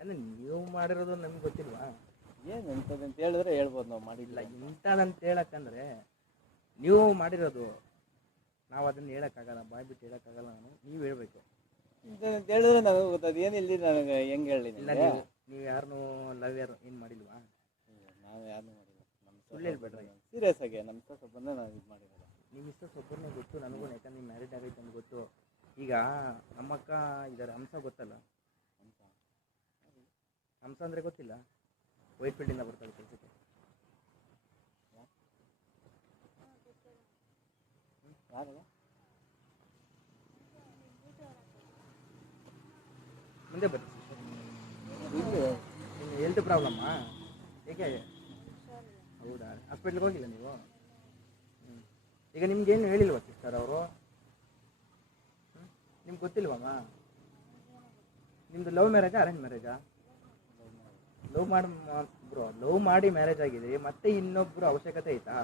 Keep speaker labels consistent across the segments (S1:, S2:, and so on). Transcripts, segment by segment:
S1: ಅಂದ್ರೆ ನೀವು ಮಾಡಿರೋದು ನಮ್ಗೆ ಗೊತ್ತಿಲ್ವಾ?
S2: ಏನು ಇಂಥದ್ದು ಅಂತ ಹೇಳಿದ್ರೆ ಹೇಳ್ಬೋದು ನಾವು
S1: ಇಲ್ಲ
S2: ಮಾಡಿಲ್ಲ
S1: ಇಂಥದಂತ ಹೇಳಕ್ಕಂದ್ರೆ ನೀವು ಮಾಡಿರೋದು ನಾವು ಅದನ್ನ ಹೇಳೋಕ್ಕಾಗಲ್ಲ ಬಾಯ್ ಬಿಟ್ಟು ಹೇಳೋಕ್ಕಾಗಲ್ಲ ನಾನು ನೀವು ಹೇಳಬೇಕು.
S2: ಅಂತ ಹೇಳಿದ್ರೆ ನನಗೆ ಗೊತ್ತದು ಏನಿಲ್ಲ ನನಗೆ ಹೆಂಗೆ ಹೇಳಿ
S1: ಇಲ್ಲ ನೀವು ನೀವು ಯಾರನ್ನೂ ಲವ್ ಯಾರು ಏನು ಮಾಡಿಲ್ವಾ?
S2: ನಾವು ಯಾರನ್ನೂ ಮಾಡಿಲ್ಲ. ನಮ್ಮ
S1: ಸುಳ್ಳು ಹೇಳ್ಬೇಡ್ರಿ.
S2: ಸೀರಿಯಸ್ ಆಗಿ ನಮ್ಮ ಮಿಸ್ಸಸ್ ಒಬ್ಬನೇ ನಾವು ಇದು ಮಾಡಿರೋದು.
S1: ನಿಮ್ಮ ಇಷ್ಟ ಒಬ್ಬನೇ ಗೊತ್ತು ನನಗೂ ಯಾಕಂದ್ರೆ ನೀವು ಮ್ಯಾರೇಜ್ ಆಗೈತೆ ಅಂತ ಗೊತ್ತು. ಈಗ ನಮ್ಮಕ್ಕ ಇದರ ಹಂಸ ಗೊತ್ತಲ್ಲ? ಹಂಸ ಅಂದರೆ ಗೊತ್ತಿಲ್ಲ. ವೈಟ್ ಫೀಲ್ಡಿಂದ ಬರ್ತಾರೆ ಕೆಲಸಕ್ಕೆ. ಮುಂದೆ ನಿಮಗೆ ಹೆಲ್ತ್ ಪ್ರಾಬ್ಲಮ್ಮಾ ಹೇಗೆ? ಹೌದಾ? ಹಾಸ್ಪಿಟ್ಲಿಗೆ ಹೋಗಿಲ್ಲ ನೀವು? ಈಗ ಈಗ ನಿಮ್ಗೇನು ಹೇಳಿಲ್ವಾ ಸಿಸ್ಟರ್ ಅವರು? ನಿಮ್ಗೆ ಗೊತ್ತಿಲ್ವಮ್ಮ ನಿಮ್ದು ಲವ್ ಮ್ಯಾರೇಜಾ ಅರೇಂಜ್ ಮ್ಯಾರೇಜಾ ಲವ್ ಮಾಡಿ ಬ್ರೋ ಲವ್ ಮಾಡಿ ಮ್ಯಾರೇಜ್ ಆಗಿದ್ರಿ ಮತ್ತೆ ಇನ್ನೊಬ್ರು ಅವಶ್ಯಕತೆ ಐತಾ?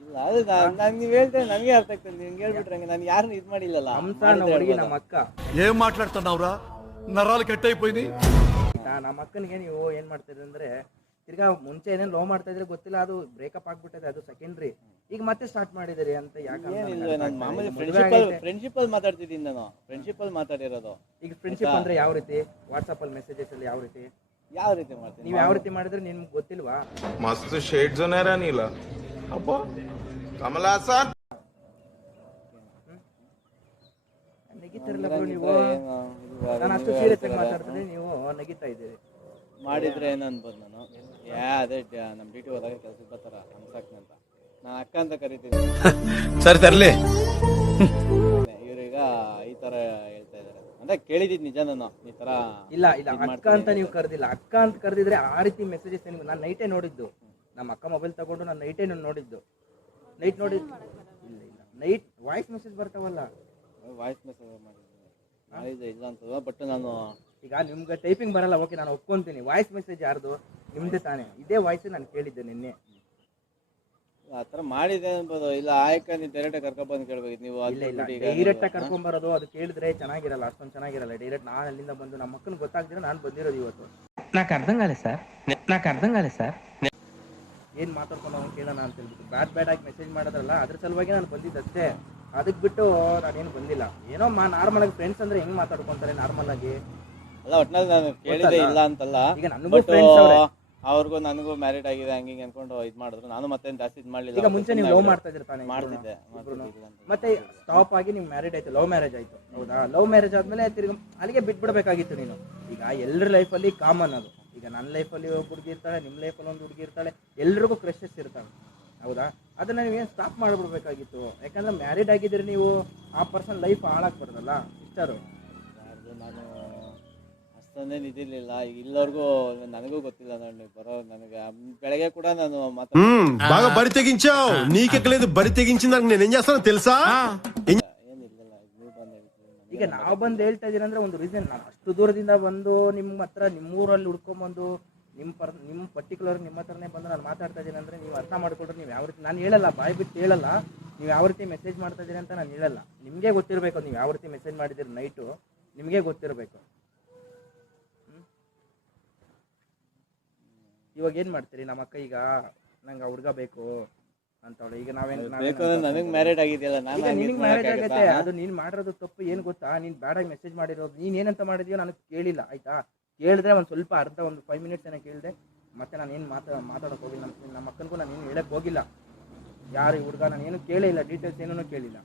S2: ಇಲ್ಲ ಅದು ನಾನು ನೀವು ಹೇಳ್ತೇನೆ ನನಗೆ ಅರ್ಥ ಆಗ್ತದೆ ನಿಮ್ಗೆ ಹೇಳ್ಬಿಟ್ರೆ ನಾನು ಯಾರನ್ನು ಇದು ಮಾಡಿಲ್ಲಲ್ಲ
S1: ಹಂಸ ಹುಡುಗಿ ನಮ್ಮ ಅಕ್ಕ
S3: ಏನು ಮಾತಾಡ್ತಾನ ಅವ್ರ? ನರಾಲ್
S1: ಕೆಟ್ಟೈಪೋಯ್ನಿ ನಮ್ಮ ಅಕ್ಕನಿಗೆ ನೀವು ಏನ್ ಮಾಡ್ತಿದ್ರಿ ಅಂದ್ರೆ ತಿರ್ಗಾ ಮುಂಚೆ ಏನೇನು ಲೋ ಮಾಡ್ತಾ ಇದ್ರೆ ಗೊತ್ತಿಲ್ಲ ಅದು ಬ್ರೇಕಪ್ ಆಗ್ಬಿಟ್ಟಿದೆ ಅದು ಸೆಕೆಂಡ್ರಿ ಈಗ ಮತ್ತೆ ಸ್ಟಾರ್ಟ್ ಮಾಡಿದಿರಿ ಅಂತ ಯಾಕಂದ್ರೆ
S2: ನಾನು ಮಾಮೂಲಿ ಫ್ರೆಂಡ್ಶಿಪ್ ಅಲ್ಲಿ ಮಾತಾಡ್ತಿದ್ದೀನಿ ನಾನು ಫ್ರೆಂಡ್ಶಿಪ್ ಅಲ್ಲಿ ಮಾತಾಡಿರೋದು.
S1: ಈಗ ಫ್ರೆಂಡ್ಶಿಪ್ ಅಂದ್ರೆ ಯಾವ ರೀತಿ? ವಾಟ್ಸಪ್ಪಲ್ಲಿ ಮೆಸೇಜಸ್ ಅಲ್ಲಿ ಯಾವ ರೀತಿ?
S2: ಯಾವ ರೀತಿ ಮಾಡ್ತೀನಿ
S1: ನೀವು ಯಾವ ರೀತಿ ಮಾಡಿದ್ರೆ ನಿಮ್ಗೆ ಗೊತ್ತಿಲ್ವಾ?
S4: ಮಸ್ತ್ ಶೇಡ್ ಜನ ನೀಲ. ಅಪ್ಪ ಕಮಲಾಸನ್
S1: ನಗಿತಾರಲ್ಲ ಬ್ರೋ ನೀವು. ನಾನು ಅಷ್ಟು ಸೀರಿಯಸ್ ಆಗಿ ಮಾತಾಡ್ತೀನಿ ನೀವು ನಗಿತಾ ಇದ್ದೀರಿ.
S2: ಮಾಡಿದ್ರೆ ಏನು ಅನ್ಬೋದು ನಾನು? ಯಾ ಅದೇ ನಮ್ಮ ನಮ್ ಡ್ಯೂಟಿ ಹೋದಾಗ ಕೆಲ್ಸಕ್ಕೆ ಬರ್ತಾರ ಹಂಸಾಕ್ನ ಅಂತ. ನಾನು ಅಕ್ಕ ಅಂತ ಕರಿತೀನಿ
S3: ಸರಿ ತರ್ಲಿ.
S2: ಇವರೀಗ ಈ ತರ ಹೇಳ್ತಾ ಇದ್ದಾರೆ ಅಂದ್ರೆ ಕೇಳಿದಿದ್ ನಿಜ ನಾನು ಈ ತರ
S1: ಇಲ್ಲ ಇಲ್ಲ ಅಕ್ಕ ಅಂತ ನೀವು ಕರೆದಿಲ್ಲ. ಅಕ್ಕ ಅಂತ ಕರೆದಿದ್ರೆ ಆ ರೀತಿ ಮೆಸೇಜಸ್ ನಿಮ್ಗೆ? ನಾನು ನೈಟೇ ನೋಡಿದ್ದು. ನಮ್ಮ ಅಕ್ಕ ಮೊಬೈಲ್ ತಗೊಂಡು ನಾನು ನೈಟೇ ನೋಡಿದ್ದು. ನೈಟ್ ನೋಡಿ ಇಲ್ಲ ಇಲ್ಲ. ನೈಟ್ ವಾಯ್ಸ್ ಮೆಸೇಜ್ ಬರ್ತಾವಲ್ಲ.
S2: ವಾಯ್ಸ್ ಮೆಸೇಜ್ ಮಾಡಿದ್ದೆ ಇಲ್ಲ ಅಂತದ ಬಟ್ ನಾನು
S1: ಈಗ ನಿಮ್ಗೆ ಟೈಪಿಂಗ್ ಬರಲ್ಲ. ಓಕೆ ನಾನು ಒಪ್ಕೊಂತೀನಿ. ವಾಯ್ಸ್ ಮೆಸೇಜ್ ಯಾರ್ದು? ನಿಮ್ದೇ ತಾನೇ. ಇದೇ ವಾಯ್ಸ್ ನಾನು ಕೇಳಿದ್ದೆ ನಿನ್ನೆ.
S2: ಆ ಥರ ಮಾಡಿದೆ ಅನ್ಬೋದು ಇಲ್ಲ ಆಯ್ಕ ನೀವು ಡೈರೆಕ್ಟ್ ಕರ್ಕೊಂಡ್ ಬಂದು ಕೇಳ್ಬೇಕು ನೀವು ಅದು
S1: ಇಲ್ಲ ಇಲ್ಲ
S2: ಬಿಟ್ಟು ಈಗ
S1: ಡೈರೆಕ್ಟ್
S2: ನೀವು-
S1: ಕರ್ಕೊಂಡ್ ಬರೋದು ಅದು ಕೇಳಿದ್ರೆ ಚೆನ್ನಾಗಿರಲ್ಲ ಅಷ್ಟೊಂದು ಚೆನ್ನಾಗಿರಲ್ಲ ಡೈರೆಕ್ಟ್ ನಾನು ಅಲ್ಲಿಂದ ಬಂದು ನಮ್ಮ ಮಕ್ಕನ ಗೊತ್ತಾಗ್ದಿರ ನಾನು ಬಂದಿರೋದು ಇವತ್ತು
S5: నాకు అర్థం కాలేదు సార్ నాకు అర్థం కాలేదు సార్
S1: ಏನ್ ಮಾತಾಡ್ಕೊಂಡು ಅವ್ನು ಕೇಳೋಣ ಅಂತ ಹೇಳ್ಬಿಟ್ಟು ಬ್ಯಾಡ್ ಬ್ಯಾಡ್ ಆಗಿ ಮೆಸೇಜ್ ಮಾಡೋದ್ರಲ್ಲ ಅದ್ರ ಸಲುವಾಗಿ ನಾನು ಬಂದಿದ್ದಷ್ಟೇ ಅದಕ್ಕೆ ಬಿಟ್ಟು ನಾನೇನು ಬಂದಿಲ್ಲ ಏನೋ ಮಾ ನಾರ್ಮಲ್ ಆಗಿ ಫ್ರೆಂಡ್ಸ್ ಅಂದ್ರೆ ಹೆಂಗ್ ಮಾತಾಡ್ಕೊಂತಾರೆ ನಾರ್ಮಲ್ ಆಗಿ
S2: ಅಲ್ಲ ಒಟ್ನಲ್ಲಿ ನಾನು ಕೇಳಿದೆ ಇಲ್ಲ ಅಂತಲ್ಲ
S1: ಈಗ ನನಗೂ
S2: ಬಟ್
S1: ಫ್ರೆಂಡ್ಸ್ ಅವ್ರೆ
S2: ಅವ್ರಿಗೂ ನನಗೂ ಮ್ಯಾರಿಡ್ ಆಗಿದೆ ಹಂಗೆ ಹಿಂಗೆ ಅನ್ಕೊಂಡು ಇದು ಮಾಡಿದ್ರು. ನಾನು ಮತ್ತೆ ಜಾಸ್ತಿ ಇದು ಮಾಡ್ಲಿಲ್ಲ.
S1: ಈಗ ಮುಂಚೆ ನೀವು ಲವ್ ಮಾಡ್ತಾ ಇದ್ರಿ ತಾನೇ
S2: ಮಾಡ್ತಿದ್ದೆ
S1: ಇಬ್ರುನು? ಮತ್ತೆ ಸ್ಟಾಪ್ ಆಗಿ ನೀವು ಮ್ಯಾರಿಡ್ ಆಯ್ತು ಲವ್ ಮ್ಯಾರೇಜ್ ಆಯ್ತು. ಹೌದಾ? ಲವ್ ಮ್ಯಾರೇಜ್ ಆದ್ಮೇಲೆ ತಿರ್ಗಿ ಅಲ್ಲಿಗೆ ಬಿಟ್ಬಿಡ್ಬೇಕಾಗಿತ್ತು ನೀನು. ಈಗ ಎಲ್ಲರ ಲೈಫಲ್ಲಿ ಕಾಮನ್ ಅದು. ಈಗ ನನ್ನ ಲೈಫಲ್ಲಿ ಒಬ್ಬ ಹುಡುಗಿ ಇರ್ತಾಳೆ ನಿಮ್ಮ ಲೈಫಲ್ಲಿ ಒಂದು ಹುಡುಗಿ ಇರ್ತಾಳೆ ಎಲ್ರಿಗೂ ಕ್ರಶಸ್ ಇರ್ತಾಳೆ ಹೌದಾ? ಅದನ್ನ ನೀವೇನು ಸ್ಟಾಪ್ ಮಾಡಿಬಿಡ್ಬೇಕಾಗಿತ್ತು? ಯಾಕಂದ್ರೆ ಮ್ಯಾರಿಡ್ ಆಗಿದ್ರೆ ನೀವು ಆ ಪರ್ಸನ್ ಲೈಫ್ ಹಾಳಾಗ್ಬಾರ್ದಲ್ಲ ಸಿಸ್ಟರು
S2: ಅಷ್ಟೊಂದೇನು ಇದಿರ್ಲಿಲ್ಲ ಈಗ ಇಲ್ಲವರೆಗೂ ನನಗೂ ಗೊತ್ತಿಲ್ಲ ನೋಡಿ ಬರೋ ನನಗೆ ಬೆಳಗ್ಗೆ ಕೂಡ ನಾನು ಮಾತಾಡ
S6: మ్మ్, బాగా బరి తెగించావు నీకెక్కలేదు బరి తెగించిందానికి నేనేం చేస్తానో తెలుసా
S2: ಏನಿಲ್ಲ ನೀವು ಬಂದು
S1: ಈಗ ನಾವು ಬಂದು ಹೇಳ್ತಾ ಇದೀನಿ ಅಂದ್ರೆ ಒಂದು ರೀಸನ್ ನಾನು ಅಷ್ಟು ದೂರದಿಂದ ಬಂದು ನಿಮ್ಮ ಹತ್ರ ನಿಮ್ಮೂರಲ್ಲಿ ಹುಡ್ಕೊಂಬಂದು ನಿಮ್ಮ ಪರ್ ನಿಮ್ಮ ಪರ್ಟಿಕ್ಯುಲರ್ ನಿಮ್ಮ ಹತ್ರನೇ ಬಂದು ನಾನು ಮಾತಾಡ್ತಾ ಇದ್ದೀನಿ ಅಂದ್ರೆ ನೀವು ಅರ್ಥ ಮಾಡ್ಕೊಂಡ್ರೆ ನೀವು ಯಾವ ರೀತಿ ನಾನು ಹೇಳಲ್ಲ ಬಾಯ್ ಬಿಟ್ಟು ಹೇಳಲ್ಲ ನೀವು ಯಾವ ರೀತಿ ಮೆಸೇಜ್ ಮಾಡ್ತಾ ಇದ್ದೀರಿ ಅಂತ ನಾನು ಹೇಳಲ್ಲ ನಿಮಗೆ ಗೊತ್ತಿರಬೇಕು ನೀವು ಯಾವ ರೀತಿ ಮೆಸೇಜ್ ಮಾಡಿದ್ದೀರಿ ನೈಟು ನಿಮಗೆ ಗೊತ್ತಿರಬೇಕು ಇವಾಗ ಏನು ಮಾಡ್ತೀರಿ? ನಮ್ಮ ಅಕ್ಕ ಈಗ ನಂಗೆ ಹುಡುಗ ಬೇಕು ಅಂತವಳು. ಈಗ ನಾವೇನು
S2: ಬೇಕು ಅಂದ್ರೆ ನನಗೆ ಮ್ಯಾರೇಡ್ ಆಗಿದೆಯಲ್ಲ ನಾನು
S1: ಈಗ ನಿನಗೆ ಮ್ಯಾರೇಜ್? ಆಗತ್ತೆ. ಅದು ನೀನು ಮಾಡಿರೋದು ತಪ್ಪು ಏನ್ ಗೊತ್ತಾ? ನೀನ್ ಬ್ಯಾಡಾಗಿ ಮೆಸೇಜ್ ಮಾಡಿರೋದು. ನೀನ್ ಏನಂತ ಮಾಡಿದ್ಯೋ ನನಗೆ ಕೇಳಿಲ್ಲ ಆಯ್ತಾ? ಕೇಳಿದ್ರೆ ಒಂದ್ ಸ್ವಲ್ಪ ಅರ್ಧ ಒಂದು ಫೈವ್ ಮಿನಿಟ್ಸ್ ಏನೋ ಕೇಳಿದೆ ಮತ್ತೆ ನಾನು ಏನು ಮಾತಾ ಮಾತಾಡಕ್ ಹೋಗಿ ನಮ್ಮ ನಮ್ಮ ಅಕ್ಕನಿಗೂ ನಾನು ಏನು ಹೇಳಕ್ ಹೋಗಿಲ್ಲ. ಯಾರು ಹುಡುಗ ನಾನು ಏನು ಕೇಳಿಲ್ಲ ಇಲ್ಲ ಡೀಟೇಲ್ಸ್ ಏನೂ ಕೇಳಿಲ್ಲ.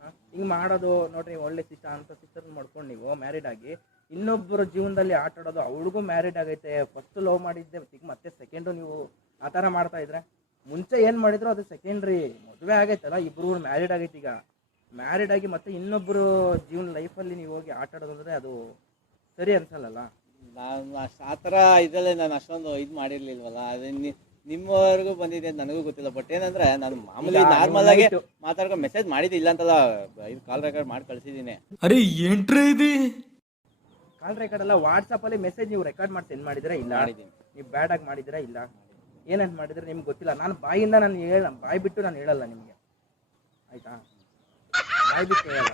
S1: ಹಿಂಗೆ ಹಿಂಗ್ ಮಾಡೋದು ನೋಡ್ರಿ ಒಳ್ಳೆ ಸಿಸ್ಟ ಅಂತ ಸಿಸ್ಟರ್ ಮಾಡ್ಕೊಂಡು ನೀವು ಮ್ಯಾರಿಡ್ ಆಗಿ ಇನ್ನೊಬ್ಬರ ಜೀವನದಲ್ಲಿ ಆಟಾಡೋದು ಅವಳಿಗೂ ಮ್ಯಾರಿಡ್ ಆಗೈತೆ. ಫಸ್ಟ್ ಲವ್ ಮಾಡಿದ್ದೆ. ಈಗ ಮತ್ತೆ ಸೆಕೆಂಡು ನೀವು ಆ ಥರ ಮಾಡ್ತಾ ಇದ್ರೆ ಮುಂಚೆ ಏನು ಮಾಡಿದ್ರು ಅದು ಸೆಕೆಂಡ್ರಿ ಮದುವೆ ಆಗೈತಲ್ಲ ಇಬ್ಬರು ಮ್ಯಾರಿಡ್ ಆಗೈತೆ ಈಗ. ಮ್ಯಾರಿಡ್ ಆಗಿ ಮತ್ತೆ ಇನ್ನೊಬ್ಬರು ಜೀವನ ಲೈಫಲ್ಲಿ ನೀವು ಹೋಗಿ ಆಟಾಡೋದು ಅಂದರೆ ಅದು ಸರಿ ಅನ್ಸಲ್ಲಲ್ಲ?
S2: ನಾನು ಅಷ್ಟು ಆ ಥರ ಇದರಲ್ಲಿ ನಾನು ಅಷ್ಟೊಂದು ಇದು ಮಾಡಿರ್ಲಿಲ್ವಲ್ಲ. ಅದೇ ನಿ ನಿಮ್ಮವರೆಗೂ ಬಂದಿದೆ ಅಂತ ನನಗೂ ಗೊತ್ತಿಲ್ಲ. ಬಟ್ ಏನಂದ್ರೆ ನಾನು ಮಾಮೂಲಿ ನಾರ್ಮಲ್ ಆಗಿ ಮಾತಾಡ್ಕೊಂಡು ಮೆಸೇಜ್ ಮಾಡಿದ್ದಿಲ್ಲ ಅಂತಲ್ಲ ಇದು ಕಾಲ್ ರೆಕಾರ್ಡ್ ಮಾಡಿ ಕಳಿಸಿದ್ದೀನಿ.
S3: ಅರೆ ಎಂಟ್ರಿ ಇದೆ?
S1: ಕಾಲ್ ರೆಕಾರ್ಡ್ ಅಲ್ಲ ಎಲ್ಲ ವಾಟ್ಸಪ್ಪಲ್ಲಿ ಮೆಸೇಜ್ ನೀವು ರೆಕಾರ್ಡ್ ಮಾಡಿ ಸೆಂಡ್ ಮಾಡಿದ್ರೆ ಇಲ್ಲ? ನೀವು ಬ್ಯಾಡ್ ಆಗಿ ಮಾಡಿದ್ರೆ ಇಲ್ಲ? ಏನಂತ ಮಾಡಿದ್ರೆ ನಿಮ್ಗೆ ಗೊತ್ತಿಲ್ಲ. ನಾನು ಬಾಯಿಂದ ನಾನು ಹೇಳ ಬಾಯಿ ಬಿಟ್ಟು ನಾನು ಹೇಳಲ್ಲ ನಿಮಗೆ. ಆಯ್ತಾ? ಬಾಯಿ ಬಿಟ್ಟು ಹೇಳಲ್ಲ.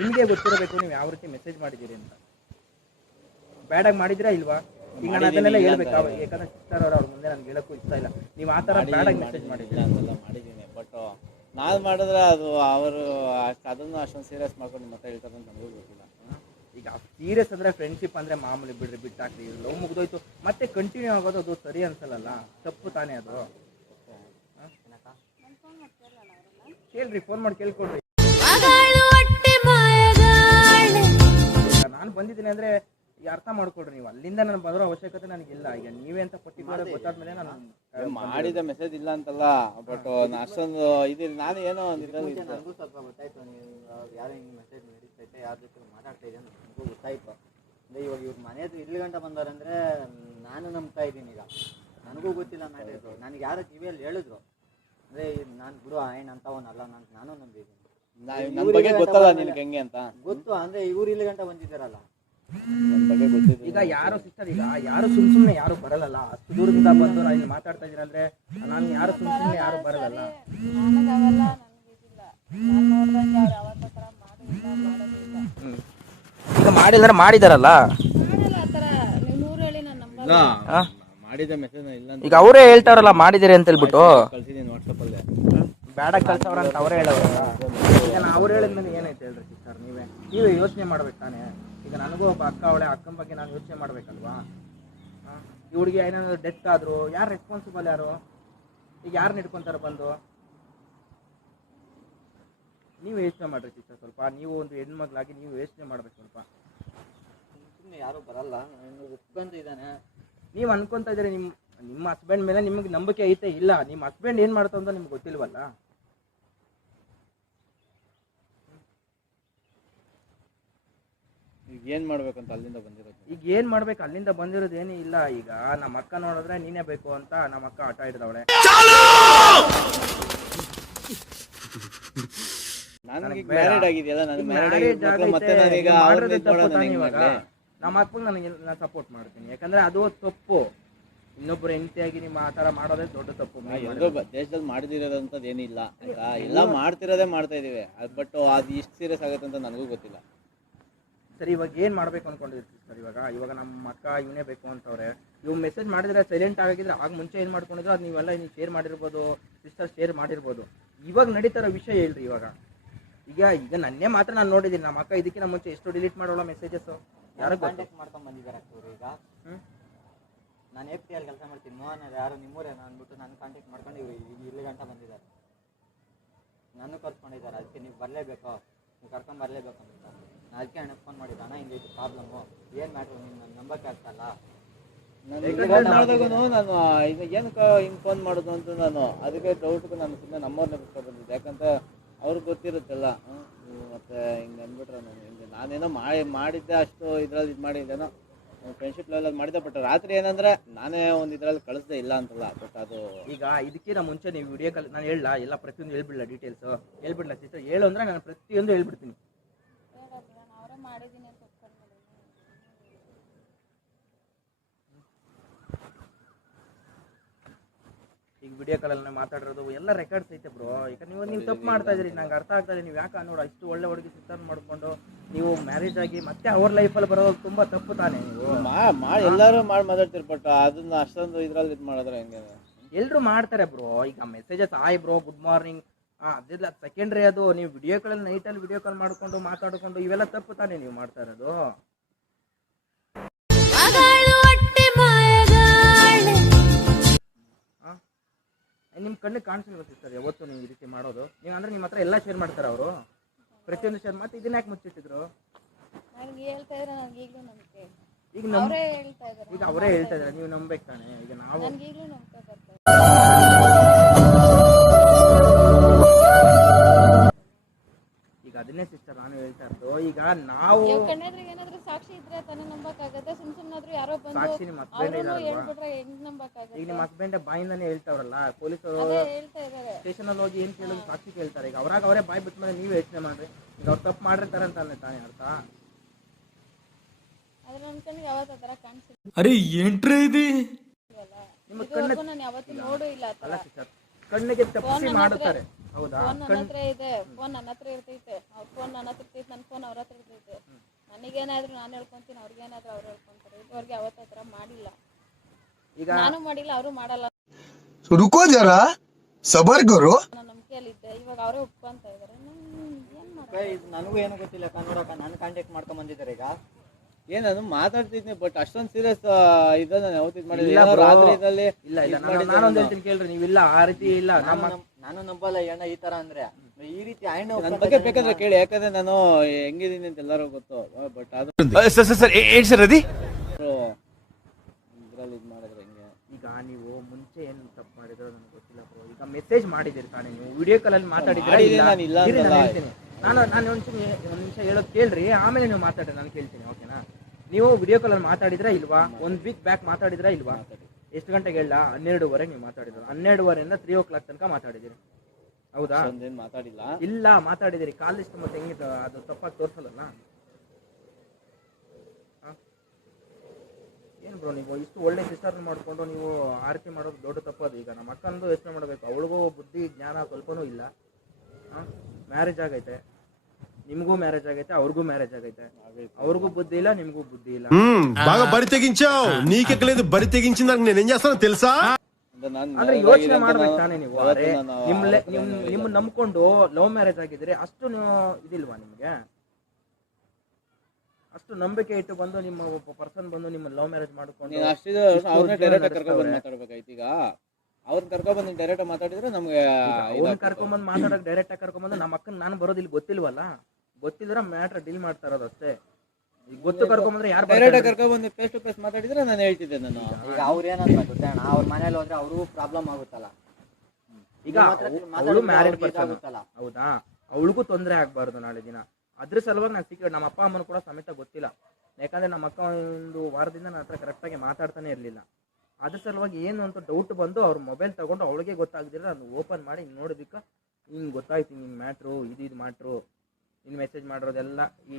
S1: ನಿಮಗೆ ಗೊತ್ತಿರಬೇಕು ನೀವು ಯಾವ ರೀತಿ ಮೆಸೇಜ್ ಮಾಡಿದ್ದೀರಿ ಅಂತ. ಬ್ಯಾಡಾಗಿ ಮಾಡಿದಿರಾ ಇಲ್ವಾ? ಈಗ ನಾನು ಅದನ್ನೆಲ್ಲ ಹೇಳ್ಬೇಕು? ಯಾಕಂದ್ರೆ ಸಿಸ್ಟರ್ ಅವ್ರ ಅವ್ರ ಮುಂದೆ ನನ್ಗೆ ಹೇಳಕ್ಕೂ ಇಷ್ಟ ಇಲ್ಲ. ನೀವು ಆ ಥರ ಆಗಿ ಮೆಸೇಜ್ ಮಾಡಿದ್ರಿ
S2: ಅಂತೆಲ್ಲ ಮಾಡಿದ್ದೀನಿ. ಬಟ್ ನಾನು ಮಾಡಿದ್ರೆ ಅದು ಅವರು ಅಷ್ಟು ಅದನ್ನು ಅಷ್ಟೊಂದು ಸೀರಿಯಸ್ ಮಾಡ್ಕೊಂಡು ಮತ್ತೆ ಹೇಳ್ತಾರೆ ಅಂತ ನನಗೂ ಗೊತ್ತಿಲ್ಲ.
S1: ಈಗ ಸೀರಿಯಸ್ ಅಂದ್ರೆ ಫ್ರೆಂಡ್ಶಿಪ್ ಅಂದ್ರೆ ಮಾಮೂಲಿ ಬಿಡ್ರಿ ಬಿಟ್ಟಾಕ್ರಿ. ಲವ್ ಮುಗಿದೋಯ್ತು. ಮತ್ತೆ ಕಂಟಿನ್ಯೂ ಆಗೋದು ಅದು ಸರಿ ಅನ್ಸಲ್ಲ ತಪ್ಪು ತಾನೇ ಅದು? ಕೇಳ್ರಿ ಫೋನ್ ಮಾಡಿ ಕೇಳ್ಕೊಡ್ರಿ ನಾನು ಬಂದಿದ್ದೀನಿ ಅಂದ್ರೆ ಈಗ ಅರ್ಥ ಮಾಡ್ಕೊಡ್ರಿ ನೀವು. ಅಲ್ಲಿಂದ ನಾನು ಬರೋ ಅವಶ್ಯಕತೆ ನನಗಿಲ್ಲ. ಈಗ ನೀವೇ ಅಂತ ಪರ್ಟಿಕ್ಯುಲರ್ ಗೊತ್ತಾದ್ಮೇಲೆ ನಾನು
S2: ಮಾಡಿದ ಮೆಸೇಜ್ ಇಲ್ಲ ಅಂತಲ್ಲ ಬಟ್ ಅಷ್ಟೊಂದು ಇದಿಲ್ಲ. ನಾನು ಏನೋ ಒಂದು
S7: ನನಗೂ ಸ್ವಲ್ಪ ಗೊತ್ತಾಯ್ತು. ನೀವು ಯಾರು ಹಿಂಗೆ ಮೆಸೇಜ್ ನಡೀತೈತೆ ಯಾರ ಜೊತೆ ಮಾತಾಡ್ತಾ ಇದ್ದೆ ಅಂತ ನನಗೂ ಗೊತ್ತಾಯ್ತು. ಅಂದರೆ ಇವಾಗ ಇವ್ರ ಮನೆ ಹತ್ರ ಇಲ್ಲಿ ಗಂಟ ಬಂದವ್ರಂದ್ರೆ ನಾನು ನಂಬ್ತಾ ಇದ್ದೀನಿ ಈಗ. ನನಗೂ ಗೊತ್ತಿಲ್ಲ ಮ್ಯಾಟ್ರಿದು ನನಗೆ ಯಾರು ಕಿವಿಯಲ್ಲಿ ಹೇಳಿದ್ರು. ಅಂದರೆ ನಾನು ಬಿಡು ಆಯ್ನ್ ಅಂತವನಲ್ಲ ನಾನು ನಾನು ನಂಬಿದ್ದೀನಿ.
S2: ನನ್ ಬಗ್ಗೆ ಗೊತ್ತಲ್ಲ ನಿನ್ಗೆ ಹೆಂಗೆ ಅಂತ?
S7: ಗೊತ್ತು ಅಂದ್ರೆ ಇವ್ರು ಇಲ್ಲಿ ಗಂಟ ಬಂದಿದ್ದಾರಲ್ಲ.
S2: ನನ್ ಬಗ್ಗೆ ಗೊತ್ತಿದ್ದು
S1: ಈಗ ಯಾರು ಸಿಸ್ಟರ್ ಈಗ ಯಾರು ಸುಮ್ ಸುಮ್ನೆ ಯಾರು ಬರಲ್ಲ ಅಷ್ಟು ದೂರದಿಂದ ಬಂದು ಇಲ್ಲಿ ಮಾತಾಡ್ತಾ ಇದೀನಿ ಅಂದ್ರೆ ನಾನು ಯಾರು ಸುಮ್ ಸುಮ್ನೆ ಯಾರು ಬರಲ್ಲ ಈಗ ಮಾಡಿದ್ರೆ ಮಾಡಿದಾರಲ್ಲ?
S8: ಆ
S2: ಮಾಡಿದ ಮೆಸೇಜ್ ಇಲ್ಲ ಅಂತ.
S1: ಈಗ ಅವರೇ ಹೇಳ್ತಾರಲ್ಲ ಮಾಡಿದಿರಿ ಅಂತ ಹೇಳ್ಬಿಟ್ಟು
S2: ವಾಟ್ಸಪ್ಪಲ್ಲೇ
S1: ಬೇಡ ಕಳ್ಸವ್ರ ಅಂತ ಅವರೇ ಹೇಳೋರು. ಈಗ ಅವ್ರು ಹೇಳಿದ್ಮೇಲೆ ಏನೈತೆ ಹೇಳ್ರಿ ಸರ್ ನೀವೇ? ನೀವೇ ಯೋಚನೆ ಮಾಡ್ಬೇಕು ತಾನೇ? ಈಗ ನನಗೂ ಒಬ್ಬ ಅಕ್ಕ ಅವಳೆ ಅಕ್ಕನ ಬಗ್ಗೆ ನಾನು ಯೋಚನೆ ಮಾಡ್ಬೇಕಲ್ವಾ? ಈ ಹುಡುಗಿ ಏನಾದ್ರು ಡೆತ್ ಆದ್ರು ಯಾರು ರೆಸ್ಪಾನ್ಸಿಬಲ್ ಯಾರು? ಈಗ ಯಾರು ಇಟ್ಕೊಂತಾರೆ ಬಂದು? ನೀವು ಯೋಚನೆ ಮಾಡ್ರಿ ಸಿಸ್ಟರ್ ಸ್ವಲ್ಪ ನೀವು ಒಂದು ಹೆಣ್ಮಗ್ಳಾಗಿ ನೀವು ಯೋಚನೆ ಮಾಡ್ಬೇಕು ಸ್ವಲ್ಪ.
S7: ಸುಮ್ಮನೆ ಯಾರೂ ಬರಲ್ಲ ನಾನು ಒಪ್ಕೊಂತ ಇದ್ದಾನೆ.
S1: ನೀವು ಅನ್ಕೊಂತ ಇದ್ದೀರಿ ನಿಮ್ಮ ನಿಮ್ಮ ಹಸ್ಬೆಂಡ್ ಮೇಲೆ ನಿಮಗೆ ನಂಬಿಕೆ ಐತೆ ಇಲ್ಲ. ನಿಮ್ಮ ಹಸ್ಬೆಂಡ್ ಏನು ಮಾಡ್ತಾ ಅಂತ ನಿಮ್ಗೆ ಗೊತ್ತಿಲ್ವಲ್ಲ?
S2: ಈಗ ಏನ್ ಮಾಡ್ಬೇಕಂತ ಅಲ್ಲಿಂದ ಬಂದಿರೋದು?
S1: ಈಗ ಏನು ಮಾಡ್ಬೇಕು ಅಲ್ಲಿಂದ ಬಂದಿರೋದು ಏನೂ ಇಲ್ಲ. ಈಗ ನಮ್ಮ ಅಕ್ಕ ನೋಡಿದ್ರೆ ನೀನೇ ಬೇಕು ಅಂತ ನಮ್ಮ ಅಕ್ಕ ಆಟ ಹಿಡಿದವಳೆ.
S2: ಮ್ಯಾರಿಡ್ ಆಗಿದೆಯಲ್ಲ ನಾನು
S1: ಈಗ
S2: ಮ್ಯಾರಿಡ್
S1: marriage
S2: ಆಗಿದ್ಮೇಲೆ ಮತ್ತೆ
S1: ಆಗೈತೆ,
S2: ನಾನೀಗ
S1: ನೀವು
S2: ಅವ್ರನ್ನ
S1: ಮಾಡಿರೋದು
S2: ಇದ್
S1: ತಪ್ಪು ತಾನೇ ಇವಾಗ. ನಮ್ಮ ಅಪ್ಪ ನನಗೆ ನಾನು ಸಪೋರ್ಟ್ ಮಾಡ್ತೀನಿ. ಯಾಕಂದ್ರೆ ಅದು ತಪ್ಪು. ಇನ್ನೊಬ್ರು ಹೆಂಡತಿಯಾಗಿ ನಿಮ್ಮ ಆ ಥರ ಮಾಡೋದೇ ದೊಡ್ಡ ತಪ್ಪು.
S2: ದೇಶದಲ್ಲಿ ಮಾಡದಿರೋದಂಥದ್ದು ಏನಿಲ್ಲ ಆಯ್ತಾ? ಎಲ್ಲ ಮಾಡ್ತಿರೋದೇ ಮಾಡ್ತಾ ಇದೀವಿ. ಬಟ್ ಅದು ಇಷ್ಟು ಸೀರಿಯಸ್ ಆಗುತ್ತೆ ಅಂತ ನನಗೂ ಗೊತ್ತಿಲ್ಲ.
S1: ಸರ್ ಇವಾಗ ಏನು ಮಾಡ್ಬೇಕು ಅನ್ಕೊಂಡಿರ್ತೀವಿ ಸರ್ ಇವಾಗ? ಇವಾಗ ನಮ್ಮ ಅಕ್ಕ ಇವನೇ ಬೇಕು ಅಂತವ್ರೆ. ಇವ್ ಮೆಸೇಜ್ ಮಾಡಿದ್ರೆ ಸೈಲೆಂಟ್ ಆಗಿದ್ರೆ ಆಗ ಮುಂಚೆ ಏನು ಮಾಡ್ಕೊಂಡಿದ್ರು ಅದು ನೀವೆಲ್ಲ ನೀವು ಶೇರ್ ಮಾಡಿರ್ಬೋದು ಸಿಸ್ಟರ್ ಶೇರ್ ಮಾಡಿರ್ಬೋದು. ಇವಾಗ ನಡೀತಾರ ವಿಷಯ ಹೇಳ್ರಿ ಇವಾಗ. ಈಗ ಈಗ ನನ್ನೇ ಮಾತ್ರ ನಾನು ನೋಡಿದ್ದೀನಿ. ನಮ್ಮ ಅಕ್ಕ ಇದಕ್ಕಿಂತ ಮುಂಚೆ ಎಷ್ಟು ಡಿಲೀಟ್ ಮಾಡೋಲ್ಲ ಮೆಸೇಜಸ್ ಯಾರು
S7: ಕಾಂಟ್ಯಾಕ್ಟ್ ಮಾಡ್ಕೊಂಡು ಬಂದಿದ್ದಾರೆ ಇವ್ರು ಈಗ.
S1: ಹ್ಮ್?
S7: ನಾನು ಎಫ್ ಟಿ ಅಲ್ಲಿ ಕೆಲಸ ಮಾಡ್ತೀನಿ. ಮೋಹನ್ ಅವ್ರು ಯಾರು ನಿಮ್ಮೂರೇನೋ ಅಂದ್ಬಿಟ್ಟು ನಾನು ಕಾಂಟ್ಯಾಕ್ಟ್ ಮಾಡ್ಕೊಂಡು ಇವ್ರು ಇಲ್ಲಿ ಇಲ್ಲಿ ಗಂಟ ಬಂದಿದ್ದಾರೆ. ನಾನು ಕರ್ಸ್ಕೊಂಡಿದ್ದಾರೆ. ಅದಕ್ಕೆ ನೀವು ಬರಲೇಬೇಕು. ನೀವು ಕರ್ಕೊಂಡು ಬರಲೇಬೇಕು ಅಂತ. ನಾನು ಅದಕ್ಕೆ ಅಣ್ಣ ಫೋನ್ ಮಾಡಿದ್ದೆ. ಅಣ್ಣ ಹಿಂಗೈತೆ ಪ್ರಾಬ್ಲಮ್ಮು ಏನು ಮ್ಯಾಟ್ರು ನೀನು ನನ್ನ ನಂಬಕ್ಕೆ ಆಗ್ತಲ್ಲ
S2: ನಾನು ನಾನು ಇದು ಏನಕ್ಕೆ ಹಿಂಗೆ ಫೋನ್ ಮಾಡೋದು ಅಂತ ನಾನು ಅದಕ್ಕೆ ಡೌಟ್ಗೂ ನಾನು ಸುಮ್ಮನೆ ನಮ್ಮವ್ರನ್ನ ಬಿಟ್ಟು ಬಂದಿದ್ದೆ. ಯಾಕಂತ ಅವ್ರಿಗೆ ಗೊತ್ತಿರುತ್ತಲ್ಲ. ಮತ್ತೆ ಹಿಂಗೆ ಅಂದ್ಬಿಟ್ರೆ ನಾನು ಹಿಂಗೆ, ನಾನೇನೋ ಮಾಡಿ, ಮಾಡಿದ್ದೆ ಅಷ್ಟು ಇದ್ರಲ್ಲಿ ಇದು ಮಾಡಿದ್ದೇನೋ ಫ್ರೆಂಡ್ಶಿಪ್ ಲೆವೆಲ್ ಮಾಡಿದೆ ಬಟ್ ರಾತ್ರಿ ಏನಂದ್ರೆ ನಾನೇ ಒಂದು ಇದ್ರಲ್ಲಿ ಕಳಿಸ್ದೆ ಇಲ್ಲ ಅಂತಲ್ಲ ಬಟ್ ಅದು
S1: ಈಗ ಇದಕ್ಕಿಂತ ಮುಂಚೆ ನೀವು ವಿಡಿಯೋ ಕಾಲ್ ನಾನು ಹೇಳಲ್ಲ ಎಲ್ಲ ಪ್ರತಿಯೊಂದು ಹೇಳ್ಬಿಡಲ್ಲ ಡೀಟೇಲ್ಸ್ ಹೇಳ್ಬಿಡಲ್ಲ ಸಿಸ್ಟರ್ ಹೇಳು ಅಂದ್ರೆ ನಾನು ಪ್ರತಿಯೊಂದು ಹೇಳ್ಬಿಡ್ತೀನಿ
S8: ಹೇಳೋದು ನಾನು ಅವರೇ ಮಾಡಿದ್ದೀನಿ ಅಂತ ಒಪ್ಕೊಂಡ್ಬಿಡಿ
S1: ಈಗ ವಿಡಿಯೋ ಕಾಲಲ್ಲಿ ಮಾತಾಡಿರೋದು ಎಲ್ಲ ರೆಕಾರ್ಡ್ಸ್ ಐತೆ ಬ್ರೋ ಈಗ ನೀವು ನೀವು ತಪ್ಪು ಮಾಡ್ತಾ ಇದ್ರಿ ನಂಗೆ ಅರ್ಥ ಆಗ್ತಾ ಇದೆ ನೀವು ಯಾಕೆ ನೋಡು ಅಷ್ಟು ಒಳ್ಳೆ ಹುಡುಗಿ ಸಿಸ್ಟರ್ ಮಾಡ್ಕೊಂಡು ನೀವು ಮ್ಯಾರೇಜ್ ಆಗಿ ಮತ್ತೆ ಅವ್ರ ಲೈಫಲ್ಲಿ ಬರೋದು ತುಂಬಾ ತಪ್ಪು ತಾನೆ ನೀವು?
S2: ಮಾ ಮಾಡಿ ಎಲ್ಲರೂ ಮಾಡಿ ಮಾತಾಡ್ತಿರ್ಬಟ್ಟು ಅದನ್ನ ಅಷ್ಟೊಂದು ಇದ್ರಲ್ಲಿ ಇದು ಮಾಡಿದ್ರೆ ಹೆಂಗೆ?
S1: ಎಲ್ರು ಮಾಡ್ತಾರೆ ಬ್ರೋ ಈಗ ಮೆಸೇಜಸ್ ಆಯ್ ಬ್ರೋ ಗುಡ್ ಮಾರ್ನಿಂಗ್ ಅದೆಲ್ಲ ಸೆಕೆಂಡ್ರಿ ಅದು. ನೀವು ವಿಡಿಯೋ ಕಾಲಲ್ಲಿ ನೈಟಲ್ಲಿ ವಿಡಿಯೋ ಕಾಲ್ ಮಾಡ್ಕೊಂಡು ಮಾತಾಡ್ಕೊಂಡು ಇವೆಲ್ಲ ತಪ್ಪು ತಾನೆ ನೀವು ಮಾಡ್ತಾ ಇರೋದು. ನಿಮ್ಮ ಕಣ್ಣಿಗೆ ಕಾಣಿಸಿಲ್ವ ಸರ್ ಯಾವತ್ತು ನೀವು ಈ ರೀತಿ ಮಾಡೋದು? ನೀವು ಅಂದ್ರೆ ನಿಮ್ಮ ಹತ್ರ ಎಲ್ಲ ಶೇರ್ ಮಾಡ್ತಾರೆ ಅವರು? ಪ್ರತಿಯೊಂದು ಶೇರ್ ಮತ್ತೆ ಇದನ್ನ ಯಾಕೆ ಮುಚ್ಚಿಟ್ಟಿದ್ರು?
S8: ನನಗೆ ಹೇಳ್ತಾ ಇದ್ರೆ ನನಗೆ ಈಗಲೂ ನಂಬಿಕೆ
S1: ಈಗ
S8: ಅವರೇ ಹೇಳ್ತಾ ಇದ್ದಾರೆ
S1: ಈಗ ಅವರೇ ಹೇಳ್ತಾ ಇದ್ದಾರೆ ನೀವು ನಂಬಬೇಕು ತಾನೆ? ಈಗ ನಾವು
S8: ನನಗೆ ಈಗಲೂ ನಂಬಿಕೆ ಬರ್ತಾ
S1: ಈಗ ಅದನ್ನೇ ಸಿಸ್ಟರ್ ನಾನು ಹೇಳ್ತಾ ಇರೋದು ಈಗ ನಾವು
S8: ಕಣ್ಣೆದ್ರಿಗೆ ಏನಾದ್ರೂ ಸಾಕ್ಷಿ ಇದ್ರೆ ತಾನೇ ನಂಬಕ್ಕಾಗತ್ತೆ ಸುಮ್ ಸುಮ್ನಾದ್ರೂ ಯಾರೋ ಬಂದು
S1: ಸಾಕ್ಷಿ ನಿಮ್ಮ ಹಸ್ಬೆಂಡ್
S8: ಅವ್ರೂ
S1: ಇದಾರಲ್ವಾ
S8: ಹೇಳ್ಬಿಟ್ರೆ ಹೆಂಗ್
S1: ಈಗ ನಿಮ್ಮ ಹಸ್ಬೆಂಡ್ ಬಾಯಿಂದಾನೆ ಹೇಳ್ತಾವ್ರಲ್ಲ ಪೊಲೀಸರು
S8: ಅದೇ ಹೇಳ್ತಾ ಇದ್ದಾರೆ
S1: ಸ್ಟೇಷನ್ ಅಲ್ಲಿ ಹೋಗಿ ಏನ್ ಕೇಳಿದ್ರು ಸಾಕ್ಷಿ ಕೇಳ್ತಾರೆ. ಈಗ ಅವ್ರಾಗ ಅವರೇ ಬಾಯ್ ಬಿಟ್ಟ ಮೇಲೆ ನೀವು ಯೋಚನೆ ಮಾಡ್ರಿ. ಈಗ ಅವ್ರು ತಪ್ಪು ಮಾಡಿರ್ತಾರೆ ಅಂತಾನೆ ತಾನೇ ಅರ್ಥ?
S8: ಅದ್ರ ಅನ್ಕೊಂಡು ಯಾವತ್ತು ಆ ಥರ
S3: ಅರೆ ಏನ್ಟ್ರೇ ಇದೆ?
S1: ನಿಮ್ಮ ಕಣ್ಣ
S8: ನಾನು ಯಾವತ್ತೂ ನೋಡೂ ಇಲ್ಲ ಆ ಥರ.
S1: ಅಲ್ಲ ಸಿಸ್ಟರ್ ಕಣ್ಣಿಗೆ ತಪ್ಪಿಸಿ ಮಾಡ್ತಾರೆ ಹೌದಾ?
S8: ಫೋನ್ ನನ್ನ ಹತ್ರ ಇದೆ. ಫೋನ್ ನನ್ನ ಹತ್ರ ಇರ್ತೈತೆ. ಅವ್ರ ಫೋನ್ ನನ್ನ ಹತ್ರ ಇರ್ತೈತೆ ನನ್ನ ಫೋನ್ ಅವ್ರ ಹತ್ರ ಇರ್ತೈತೆ. ನನಗೇನಾದ್ರೂ ನಾನು ಹೇಳ್ಕೊಂತೀನಿ ಅವ್ರಿಗೇನಾದ್ರೂ ಅವ್ರು ಹೇಳ್ಕೊಂತಾರೆ. ಇದುವರೆಗೆ ಯಾವತ್ತೂ ಆ ಥರ ಮಾಡಿಲ್ಲ.
S1: ಈಗ
S8: ನಾನು ಮಾಡಿಲ್ಲ ಅವರು ಮಾಡಲ್ಲ.
S3: ರುಕೋ ಜರ ಸಬರ್ ಗುರು
S8: ನಾನು ನಂಬಿಕೆಯಲ್ಲಿದ್ದೆ ಇವಾಗ ಅವರೇ ಒಪ್ಕೊಂತ ಇದ್ದಾರೆ.
S7: ನನಗೂ ಏನು ಗೊತ್ತಿಲ್ಲ ಕನ್ನಡಕ ನಾನು ಕಾಂಟ್ಯಾಕ್ಟ್ ಮಾಡ್ಕೊಂಡ್ ಬಂದಿದ್ದಾರೆ ಈಗ.
S2: ಏನದು ಮಾತಾಡ್ತಿದ್ನಿ ಬಟ್ ಅಷ್ಟೊಂದು ಸೀರಿಯಸ್ ಇದನ್ನ ನಾನು ಯಾವತ್ತಿದ್
S1: ಇಲ್ಲ
S2: ಮಾಡಿಲ್ಲ
S1: bro.
S2: ರಾತ್ರಿದಲ್ಲಿ
S1: ಇಲ್ಲ ಇಲ್ಲ ನಾನು ನಾನೊಂದು ಹೇಳ್ತೀನಿ ಕೇಳ್ರಿ ನೀವಿಲ್ಲ ಆ ರೀತಿ ಇಲ್ಲ.
S7: ನಾನು
S1: ನಮ್ಮ
S7: ನಾನು ನಂಬಲ್ಲ ಅಣ್ಣ ಈ ತರ ಅಂದ್ರೆ. ಈ ರೀತಿ ಅಣ್ಣ
S2: ನನ್ನ ಬಗ್ಗೆ ಬೇಕಾದ್ರೆ ಕೇಳಿ ಯಾಕಂದ್ರೆ ನಾನು ಹೆಂಗಿದೀನಿ ಅಂತ ಎಲ್ಲರೂ ಗೊತ್ತು ಬಟ್ ಅದು
S3: ಸರ್ ಸರ್ ಸರ್ ಏನ್ ಸರ್ ಅದಿ
S2: ಇದ್ರಲ್ಲಿ ಇದು
S1: ನೀವು ಮುಂಚೆ ಏನು ತಪ್ಪು ಮಾಡಿದ್ರು ನನಗೆ ಗೊತ್ತಿಲ್ಲ ಬ್ರೋ ಈಗ ಮೆಸೇಜ್ ಮಾಡಿದಿರಿ ತಾನೇ ನೀವು. ವಿಡಿಯೋ ಕಾಲಲ್ಲಿ ಮಾತಾಡಿದ್ರೆ
S2: ಮಾಡಿದ್ದೀನಿ ನಾನು ಇಲ್ಲ.
S1: ನಾನು ನಾನು ಒಂದು ಒಂದು ನಿಮಿಷ ಹೇಳೋದು ಕೇಳ್ರಿ. ಆಮೇಲೆ ನೀವು ಮಾತಾಡ್ರಿ ನಾನು ಕೇಳ್ತೀನಿ ಓಕೆನಾ ನೀವು ವಿಡಿಯೋ ಕಾಲಲ್ಲಿ ಮಾತಾಡಿದ್ರಾ ಇಲ್ವಾ? ಒಂದು ವೀಕ್ ಬ್ಯಾಕ್ ಮಾತಾಡಿದ್ರಾ ಇಲ್ವಾ? ಎಷ್ಟು ಗಂಟೆಗೆ ಹೇಳ? ಹನ್ನೆರಡುವರೆಗೆ ನೀವು ಮಾತಾಡಿದ್ರು. ಹನ್ನೆರಡುವರೆಯಿಂದ ತ್ರೀ ಓ ಕ್ಲಾಕ್ ತನಕ ಮಾತಾಡಿದಿರಿ ಹೌದಾ?
S2: ಮಾತಾಡಿಲ್ಲ.
S1: ಇಲ್ಲ ಮಾತಾಡಿದಿರಿ ಕಾಲ್ ಲಿಸ್ಟ್ ಮತ್ತೆ ಹೆಂಗಿದ್ದು ಅದು ತಪ್ಪಾಗಿ ತೋರಿಸಲ್ಲ ಏನು ಬ್ರೋ ನೀವು ಇಷ್ಟು ಒಳ್ಳೆ ಸಿಸ್ಟರ್ ಮಾಡಿಕೊಂಡು ನೀವು ಆರತಿ ಮಾಡೋದು ದೊಡ್ಡ ತಪ್ಪದು ಈಗ ನಮ್ಮ ಅಕ್ಕಂದು ಯೋಚನೆ ಮಾಡಬೇಕು. ಅವಳಿಗೂ ಬುದ್ಧಿ ಜ್ಞಾನ ಸ್ವಲ್ಪನೂ ಇಲ್ಲ. ಮ್ಯಾರೇಜ್ ಆಗೈತೆ. ನಿಮಗೂ ಮ್ಯಾರೇಜ್ ಆಗೈತೆ ಅವ್ರಿಗೂ ಮ್ಯಾರೇಜ್ ಆಗೈತೆ. ಅವ್ರಿಗೂ ಬುದ್ಧಿ ಇಲ್ಲ ನಿಮಗೂ ಬುದ್ಧಿ ಇಲ್ಲ.
S6: బాగా బరి తెగించావు నీకెక్కలేదు బరి తెగించింది నాకు నేను ఏం చేస్తాను
S2: ಅಂದ್ರೆ
S1: ಯೋಚನೆ ಮಾಡ್ಬೇಕು ತಾನೇ ನೀವು. ನಿಮ್ ನಿಮ್ ನಂಬ್ಕೊಂಡು ಲವ್ ಮ್ಯಾರೇಜ್ ಆಗಿದ್ರೆ ಅಷ್ಟು ನೀವು ಇದಿಲ್ವಾ ನಿಮ್ಗೆ? ಅಷ್ಟು ನಂಬಿಕೆ ಇಟ್ಟು ಬಂದು ನಿಮ್ಮ ಒಬ್ಬ ಪರ್ಸನ್ ಬಂದು ನಿಮ್ಮ ಲವ್ ಮ್ಯಾರೇಜ್ ಮಾಡ್ಕೊಂಡು
S2: ನೀನು ಅಷ್ಟಿದೆ ಅವ್ರನ್ನ ಡೈರೆಕ್ಟ್ ಕರ್ಕೊಂಡ್ ಬಂದು
S1: ನಡೆಸ್ತವ್ರೆ.
S2: ಮಾತಾಡ್ಬೇಕಾಯ್ತು ಈಗ? ಅವ್ರನ್ನ ಕರ್ಕೊಂಡ್ ಬಂದು ಡೈರೆಕ್ಟ್ ಮಾತಾಡಿದ್ರೆ ನಮಗೆ
S1: ಅವ್ರನ್ನ ಕರ್ಕೊಂಬಂದು ಮಾತಾಡಕ್ ಡೈರೆಕ್ಟ್ ಆಗಿ ಕರ್ಕೊಂಬಂದು ನಮ್ಮ ಅಕ್ಕನ ನಾನು ಬರೋದು ಇಲ್ಲಿ ಗೊತ್ತಿಲ್ವಲ್ಲ? ಗೊತ್ತಿದ್ರೆ ಮ್ಯಾಟ್ರ್ ಡೀಲ್ ಮಾಡ್ತಾ ಇರೋದು ಅಷ್ಟೇ. ಈಗ ಗೊತ್ತು ಕರ್ಕೊಂಬಂದ್ರೆ ಯಾರು
S2: ಡೈರೆಕ್ಟ್ ಕರ್ಕೊಂಡ್ ಬಂದು ಫೇಸ್ ಟು ಫೇಸ್ ಮಾತಾಡಿದ್ರೆ ನಾನು ಹೇಳ್ತಿದ್ದೆ ನಾನು.
S7: ಈಗ ಅವ್ರು ಏನಂತ ಗೊತ್ತಣ್ಣ ಅವ್ರ ಮನೇಲಿ ಹೋದ್ರೆ ಅವ್ರಿಗೂ ಪ್ರಾಬ್ಲಮ್ ಆಗುತ್ತಲ್ಲ?
S1: ಈಗ ಅವಳು ಮ್ಯಾರೇಜ್
S7: ಆಗುತ್ತಲ್ಲ.
S1: ಹೌದಾ? ಅವಳಿಗೂ ತೊಂದರೆ ಆಗ್ಬಾರ್ದು ನಾಳೆ ದಿನ. ಅದ್ರ ಸಲುವಾಗಿ ನಾನು ಸಿಕ್ಕ ನಮ್ಮ ಅಪ್ಪ ಅಮ್ಮನ ಕೂಡ ಸಮೇತ ಗೊತ್ತಿಲ್ಲ. ಯಾಕಂದ್ರೆ ನಮ್ಮ ಅಕ್ಕ ಒಂದು ವಾರದಿಂದ ನನ್ನ ಹತ್ರ ಕರೆಕ್ಟಾಗಿ ಮಾತಾಡ್ತಾನೆ ಇರಲಿಲ್ಲ. ಅದ್ರ ಸಲುವಾಗಿ ಏನು ಅಂತ ಡೌಟ್ ಬಂದು ಅವ್ರ ಮೊಬೈಲ್ ತಗೊಂಡು ಅವಳಿಗೆ ಗೊತ್ತಾಗದಿರ ನಾನು ಓಪನ್ ಮಾಡಿ ಹಿಂಗೆ ನೋಡಿದಕ್ಕೆ ಹಿಂಗೆ ಗೊತ್ತಾಯ್ತು, ಹಿಂಗೆ ಮ್ಯಾಟ್ರು, ಇದು ಇದು ಮ್ಯಾಟ್ರು ಇನ್ನು ಮೆಸೇಜ್ ಮಾಡಿರೋದೆಲ್ಲ ಈ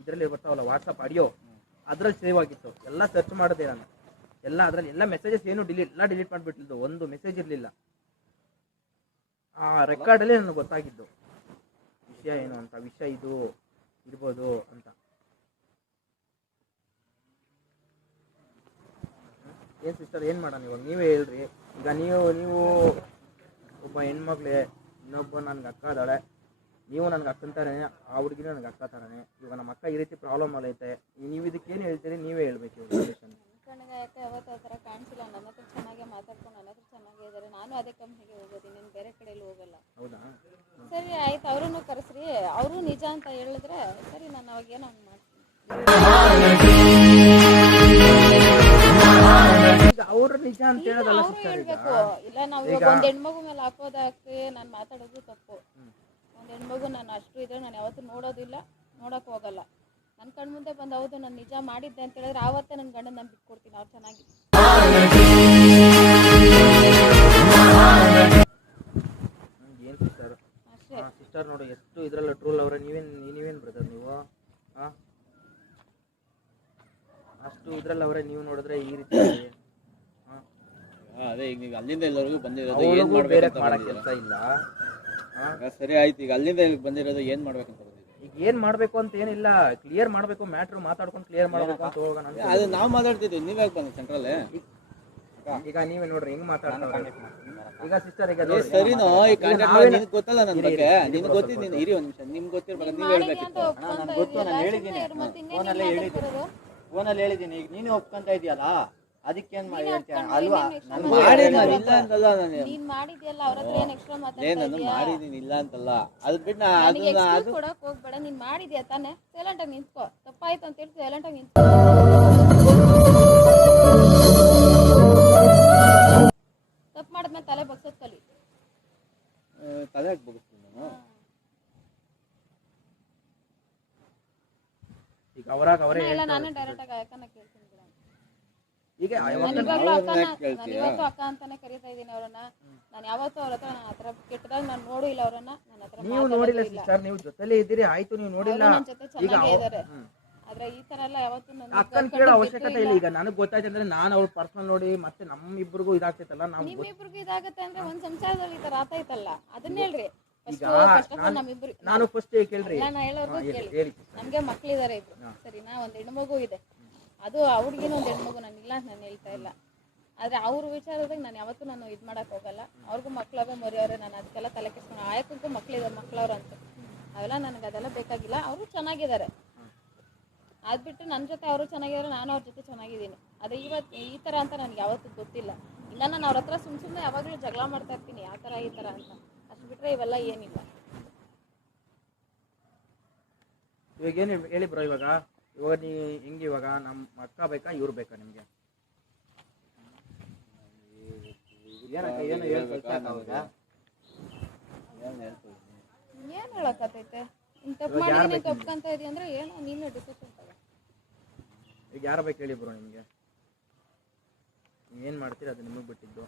S1: ಇದರಲ್ಲಿ ಬರ್ತಾವಲ್ಲ ವಾಟ್ಸಪ್ ಆಡಿಯೋ ಅದ್ರಲ್ಲಿ ಸೇವ್ ಆಗಿತ್ತು. ಎಲ್ಲ ಸರ್ಚ್ ಮಾಡಿದೆ ನಾನು. ಎಲ್ಲ ಅದರಲ್ಲಿ ಎಲ್ಲ ಮೆಸೇಜಸ್ ಏನು ಡಿಲೀಟ್ ಎಲ್ಲ ಡಿಲೀಟ್ ಮಾಡಿಬಿಟ್ಟಿದ್ದು ಒಂದು ಮೆಸೇಜ್ ಇರಲಿಲ್ಲ. ಆ ರೆಕಾರ್ಡಲ್ಲಿ ನನಗೆ ಗೊತ್ತಾಗಿದ್ದು. ವಿಷಯ ಏನು ಅಂತ, ವಿಷಯ ಇದು, ಇರ್ಬೋದು ಅಂತ. ಏನು ಸಿಸ್ಟರ್ ಏನು ಮಾಡೋಣ ಇವಾಗ? ನೀವೇ ಹೇಳ್ರಿ. ಈಗ ನೀವು ನೀವು ಒಬ್ಬ ಹೆಣ್ಮಗ್ಳೆ, ಇನ್ನೊಬ್ಬ ನನಗೆ ಅಕ್ಕ ಇದ್ದಾಳೆ. ನೀವು ನನಗೆ ಥರನೇ, ಆ ಹುಡುಗಿನೂ ನನಗೆ ಅಕ್ಕ ಥರನೇ. ಇವಾಗ ನಮ್ಮ ಅಕ್ಕ ಈ ರೀತಿ ಪ್ರಾಬ್ಲಮ್ ಆಗೈತೆ ನೀವು ಇದಕ್ಕೇನು ಹೇಳ್ತೀರಿ? ನೀವೇ ಹೇಳ್ಬೇಕು.
S8: ಕಣ್ಣಿಗೆ ಆಯ್ತು ಯಾವತ್ತು ಆ ಥರ ಕಾಣಿಸಿಲ್ಲ. ನನ್ನ ಹತ್ರ ಚೆನ್ನಾಗೇ ಮಾತಾಡ್ಕೊಂಡು ನನ್ನ ಹತ್ರ ಚೆನ್ನಾಗೇ ಇದ್ದಾರೆ. ನಾನು ಅದೇ ಕಂಪ್ನಿಗೆ ಹೋಗೋದು ನೀನು ಬೇರೆ ಕಡೆಯಲ್ಲಿ ಹೋಗಲ್ಲ. ಸರಿ ಆಯ್ತು ಅವರನ್ನು ಕರೆಸ್ರಿ. ಅವರು ನಿಜ ಅಂತ ಹೇಳಿದ್ರೆ ಸರಿ ನಾನು ಅವಾಗ ಏನೋ ಒಂದು ಮಾಡ್ತೀನಿ.
S1: ಈಗ ನಿಜ ಅಂತ ಹೇಳೋದಲ್ಲ
S8: ಅವರು ಹೇಳ್ಬೇಕು. ಇಲ್ಲ ನಾವು ಇವಾಗ ಒಂದು ಹೆಣ್ಮಗು ಮೇಲೆ ಹಾಕೋದಕ್ಕೆ ನಾನು ಮಾತಾಡೋದು ತಪ್ಪು. ಒಂದು ಹೆಣ್ಮಗು ನಾನು ಅಷ್ಟು ಇದ್ರೆ ನಾನು ಯಾವತ್ತೂ ನೋಡೋದಿಲ್ಲ ನೋಡಕ್ ಹೋಗಲ್ಲ. ನನ್ನ ಕಣ್ಮುಂದೆ ಬಂದು ಹೌದು ನಾನು ನಿಜ ಮಾಡಿದ್ದೆ ಅಂತ ಹೇಳಿದ್ರೆ ಆವತ್ತೇ ನನ್ನ ಗಂಡನ ನಾನು ಬಿಟ್ಕೊಡ್ತೀನಿ ಅವ್ರು ಚೆನ್ನಾಗಿ
S1: ಏನು ಸಿಸ್ಟರ್
S8: ಅಷ್ಟೇ
S1: ಸಿಸ್ಟರ್ ನೋಡಿ ಎಷ್ಟು ಇದ್ರಲ್ಲ ಟ್ರೂಲ್ ಅವರ ನೀವೇನ್ ನೀವೇನ್ ಬ್ರದರ್ ನೀವು ಆ? ಅಷ್ಟು ಇದ್ರಲ್ಲಿ ಅವರೇ ನೀವು ನೋಡಿದ್ರೆ ಈ ರೀತಿ?
S2: ಅದೇ ಈಗ ನೀವು ಅಲ್ಲಿಂದ ಇಲ್ಲಿವರೆಗೂ ಬಂದಿರೋದು ಏನ್
S1: ಮಾಡಬೇಕು
S2: ಮಾಡಕ್ಕೆ
S1: ಕೆಲಸ ಇಲ್ಲ?
S2: ಸರಿ ಆಯ್ತು ಈಗ ಅಲ್ಲಿಂದ ಇಲ್ಲಿಗೆ ಬಂದಿರೋದು ಏನ್ ಮಾಡ್ಬೇಕಂತ?
S1: ಈಗ ಏನ್ ಮಾಡ್ಬೇಕು ಅಂತ ಏನಿಲ್ಲ ಕ್ಲಿಯರ್ ಮಾಡ್ಬೇಕು ಮ್ಯಾಟ್ರ್ ಮಾತಾಡ್ಕೊಂಡು ಕ್ಲಿಯರ್ ಮಾಡ್ಬೇಕು ಅಂತ ಹೋಗೋಣ ಅಂತ
S2: ಅದು ನಾವು ಮಾತಾಡ್ತಿದ್ವಿ ನೀವ್ ಯಾಕೆ ಬಂದ ಸೆಂಟ್ರಲ್
S1: ಈಗ ನೀವೇ ನೋಡ್ರಿ ಹೆಂಗ್ ಮಾತಾಡ್ತಾರೆ ಈಗ ಸಿಸ್ಟರ್ ಈಗ ನೋಡ್ರಿ.
S2: ಸರಿನೋ ಈ ಕಾಂಟ್ಯಾಕ್ಟ್
S1: ಮಾಡಿ
S2: ನಿನ್ಗೆ ಗೊತ್ತಲ್ಲ ನನ್ನ
S1: ಇರಿ,
S2: ಬಗ್ಗೆ ಗೊತ್ತಿದ್ದು
S1: ಸ್ವಲ್ಪ.
S2: ನೀನು ಇರಿ ಒಂದ್ ನಿಮಿಷ ನಿಮ್ಗೆ ಗೊತ್ತಿರ್ಬೇಕು ನೀವು ಹೇಳ್ಬೇಕಿತ್ತು
S7: ನನ್ಗ್ ಗೊತ್ತು, ನಾನು ಹೇಳಿದ್ದೀನಿ. ಫೋನಲ್ಲಿ
S8: ನೀನ್
S7: ಹೇಳಿದ್ದೀನಿ. ಫೋನಲ್ಲಿ ಹೇಳಿದ್ದೀನಿ ಈಗ ನೀನು ಒಪ್ಕೊಂತ ಇದೆಯಲ್ಲ ಅದಕ್ಕೇನ್
S8: ನೀನೇ ಮಾಡಿದ್ಯಾ
S7: ಅಲ್ವಾ
S2: ಮಾಡಿ ನಾನು
S8: ಅವ್ರ
S2: ಇಲ್ಲ ಅಂತಲ್ಲ ನಾನು
S8: ನೀನ್ ಮಾಡಿದ್ಯಲ್ಲ ಅವ್ರ ಹತ್ರ ಏನ್ ಎಕ್ಸ್ಟ್ರಾ
S2: ಏ ನಾನು
S8: ಇದೀಯಾ
S2: ಮಾಡಿದೀನಿ ಇಲ್ಲ ಅಂತಲ್ಲ. ಅದ್ ಬಿಟ್ಟು
S8: ನನಗೆ
S2: ಅದನ್ನ
S8: ಎಕ್ಸ್ಕ್ಯೂಸ್
S2: ಅದು
S8: ಕೊಡಕ್ ಹೋಗಬೇಡ ನೀನ್ ಮಾಡಿದ್ಯಾ ತಾನೆ? ಸೈಲೆಂಟ್ ಆಗಿ ನಿಂತ್ಕೋ. ತಪ್ಪಾಯ್ತು ಅಂತ ಹೇಳಿ ಸೈಲೆಂಟ್ ಆಗಿ ನಿಂತ್ಕೋ. ತಪ್ಪು ಮಾಡಿದ್ಮೇಲೆ ತಲೆ ಬಗ್ಸೋದ್ ಕಲಿ.
S2: ಆ, ತಲೆ ಹಾಕಿ ಬಗ್ಸ್ತೀನಿ ನಾನು?
S1: ಈಗ ಅವರಾಗ ಅವರೇ
S8: ಇಲ್ಲ, ನಾನೇ ಡೈರೆಕ್ಟ್ ಆಗಿ ಅಕ್ಕನ ಕೇಳ್ತೀನಿ ಬಿಡು. ನಾನು ಇವತ್ತು ಅಕ್ಕ ಅಂತಾನೆ ಕರಿತಾ ಇದೀನಿ ಅವ್ರನ್ನ. ನಾನು ಯಾವತ್ತೂ ಅವ್ರ ಹತ್ರ ನಾನು ಆತರ ಕೆಟ್ಟದಾಗ ನಾನು ನೋಡಿಲ್ಲ ಅವ್ರನ್ನ. ನನ್ನ ಹತ್ರ
S1: ನೀವು ನೋಡಿಲ್ಲ ಸಿಸ್ಟರ್ ನೀವು ಜೊತೆಲೇ ಇದ್ದೀರಿ ಆಯ್ತು ನೀವು ನೋಡಿಲ್ಲ.
S8: ನನ್ ಜೊತೆ
S1: ಈಗ
S8: ಚೆನ್ನಾಗೇ ಇದಾರೆ. ಆದ್ರೆ ಈ ತರ ಎಲ್ಲ ಯಾವತ್ತೂ ನನ್
S1: ಅಕ್ಕನ ಕೇಳೋ ಅವಶ್ಯಕತೆ ಇಲ್ಲ. ಈಗ ನನಗೆ ಗೊತ್ತಾಯ್ತು ಅಂದ್ರೆ ನಾನು ಅವ್ರ ಪರ್ಸನಲ್ ನೋಡಿ ಮತ್ತೆ ನಮ್ಮಿಬ್ಬರಿಗೂ ಇದಾಗ್ತೈತಲ್ಲ ನಾವು
S8: ನಿಮ್ಮಿಬ್ರಿಗೂ ಇದಾಗತ್ತೆ ಅಂದ್ರೆ ಒಂದ್ ಸಂಸಾರದಲ್ಲಿ ಈ ತರ ಆತಾಯ್ತಲ್ಲ ಅದನ್ನ ಹೇಳ್ರಿ.
S1: ಈಗ ನಾನು ಫಸ್ಟ್ ಕೇಳ್ರಿ.
S8: ನಮ್ಗೆ ಮಕ್ಳಿದಾರೆ ಇಬ್ರು. ಸರಿನಾ? ಒಂದ್ ಹೆಣ್ಮಗು ಇದೆ. ಅದು ಅವ್ರಿಗೇನು ಒಂದು ಹೆಣ್ಮಗು ನಾನು ಇಲ್ಲ ಅಂತ ನಾನು ಹೇಳ್ತಾ ಇಲ್ಲ. ಆದ್ರೆ ಅವ್ರ ವಿಚಾರದಾಗ ನಾನು ಯಾವತ್ತೂ ನಾನು ಇದು ಮಾಡೋಕೆ ಹೋಗಲ್ಲ. ಅವ್ರಿಗೂ ಮಕ್ಕಳವೇ ಮರಿಯವ್ರೆ, ನಾನು ಅದಕ್ಕೆಲ್ಲ ತಲೆ ಕೆಸ್ಕೊಂಡು ಆಯಕ್ಕಂತೂ ಮಕ್ಳಿದಾರೆ ಮಕ್ಳವ್ರು ಅಂತ ಅವೆಲ್ಲ ನನಗೆ ಅದೆಲ್ಲ ಬೇಕಾಗಿಲ್ಲ, ಅವರು ಚೆನ್ನಾಗಿದ್ದಾರೆ ಅದ್ಬಿಟ್ಟು ನನ್ನ ಜೊತೆ ಅವರು ಚೆನ್ನಾಗಿದ್ದಾರೆ ನಾನು ಅವ್ರ ಜೊತೆ ಚೆನ್ನಾಗಿದ್ದೀನಿ. ಅದೇ ಇವತ್ತು ಈ ಥರ ಅಂತ ನನಗೆ ಯಾವತ್ತೂ ಗೊತ್ತಿಲ್ಲ. ಇಲ್ಲ ನಾನು ಅವ್ರ ಹತ್ರ ಸುಮ್ ಸುಮ್ಮನೆ ಯಾವಾಗಲೂ ಜಗಳ ಮಾಡ್ತಾ ಇರ್ತೀನಿ, ಆ ಥರ ಈ ಥರ ಅಂತ. ಅಷ್ಟು ಬಿಟ್ಟರೆ ಇವೆಲ್ಲ ಏನಿಲ್ಲ.
S1: ಇವಾಗ ಏನು ಹೇಳಿ ಬ್ರೋ ಇವಾಗ? ಇವಾಗ ನೀ ಹೆಂಗೆ ಇವಾಗ ನಮ್ಮ ಅಕ್ಕ ಬೇಕಾ ಇವ್ರು ಬೇಕಾ ನಿಮಗೆ?
S7: ಏನಕ್ಕ ಏನು ಹೇಳಿ ಕಳ್ಸಕ್ಕ ಅವಾಗ
S2: ಏನು
S8: ತಪ್ಪು ಮಾಡಿ? ತಪ್ಕಂತ ಇದೀಯ ಅಂದ್ರೆ ಏನೋ ನೀನು ಡಿಸಿಷನ್ ತಗೋ.
S1: ಈಗ ಯಾರು ಬೇಕು ಹೇಳಿ ಬ್ರೋ ನಿಮಗೆ? ಏನು ಮಾಡ್ತೀರಿ ಅದು ನಿಮಗೆ ಬಿಟ್ಟಿದ್ದು?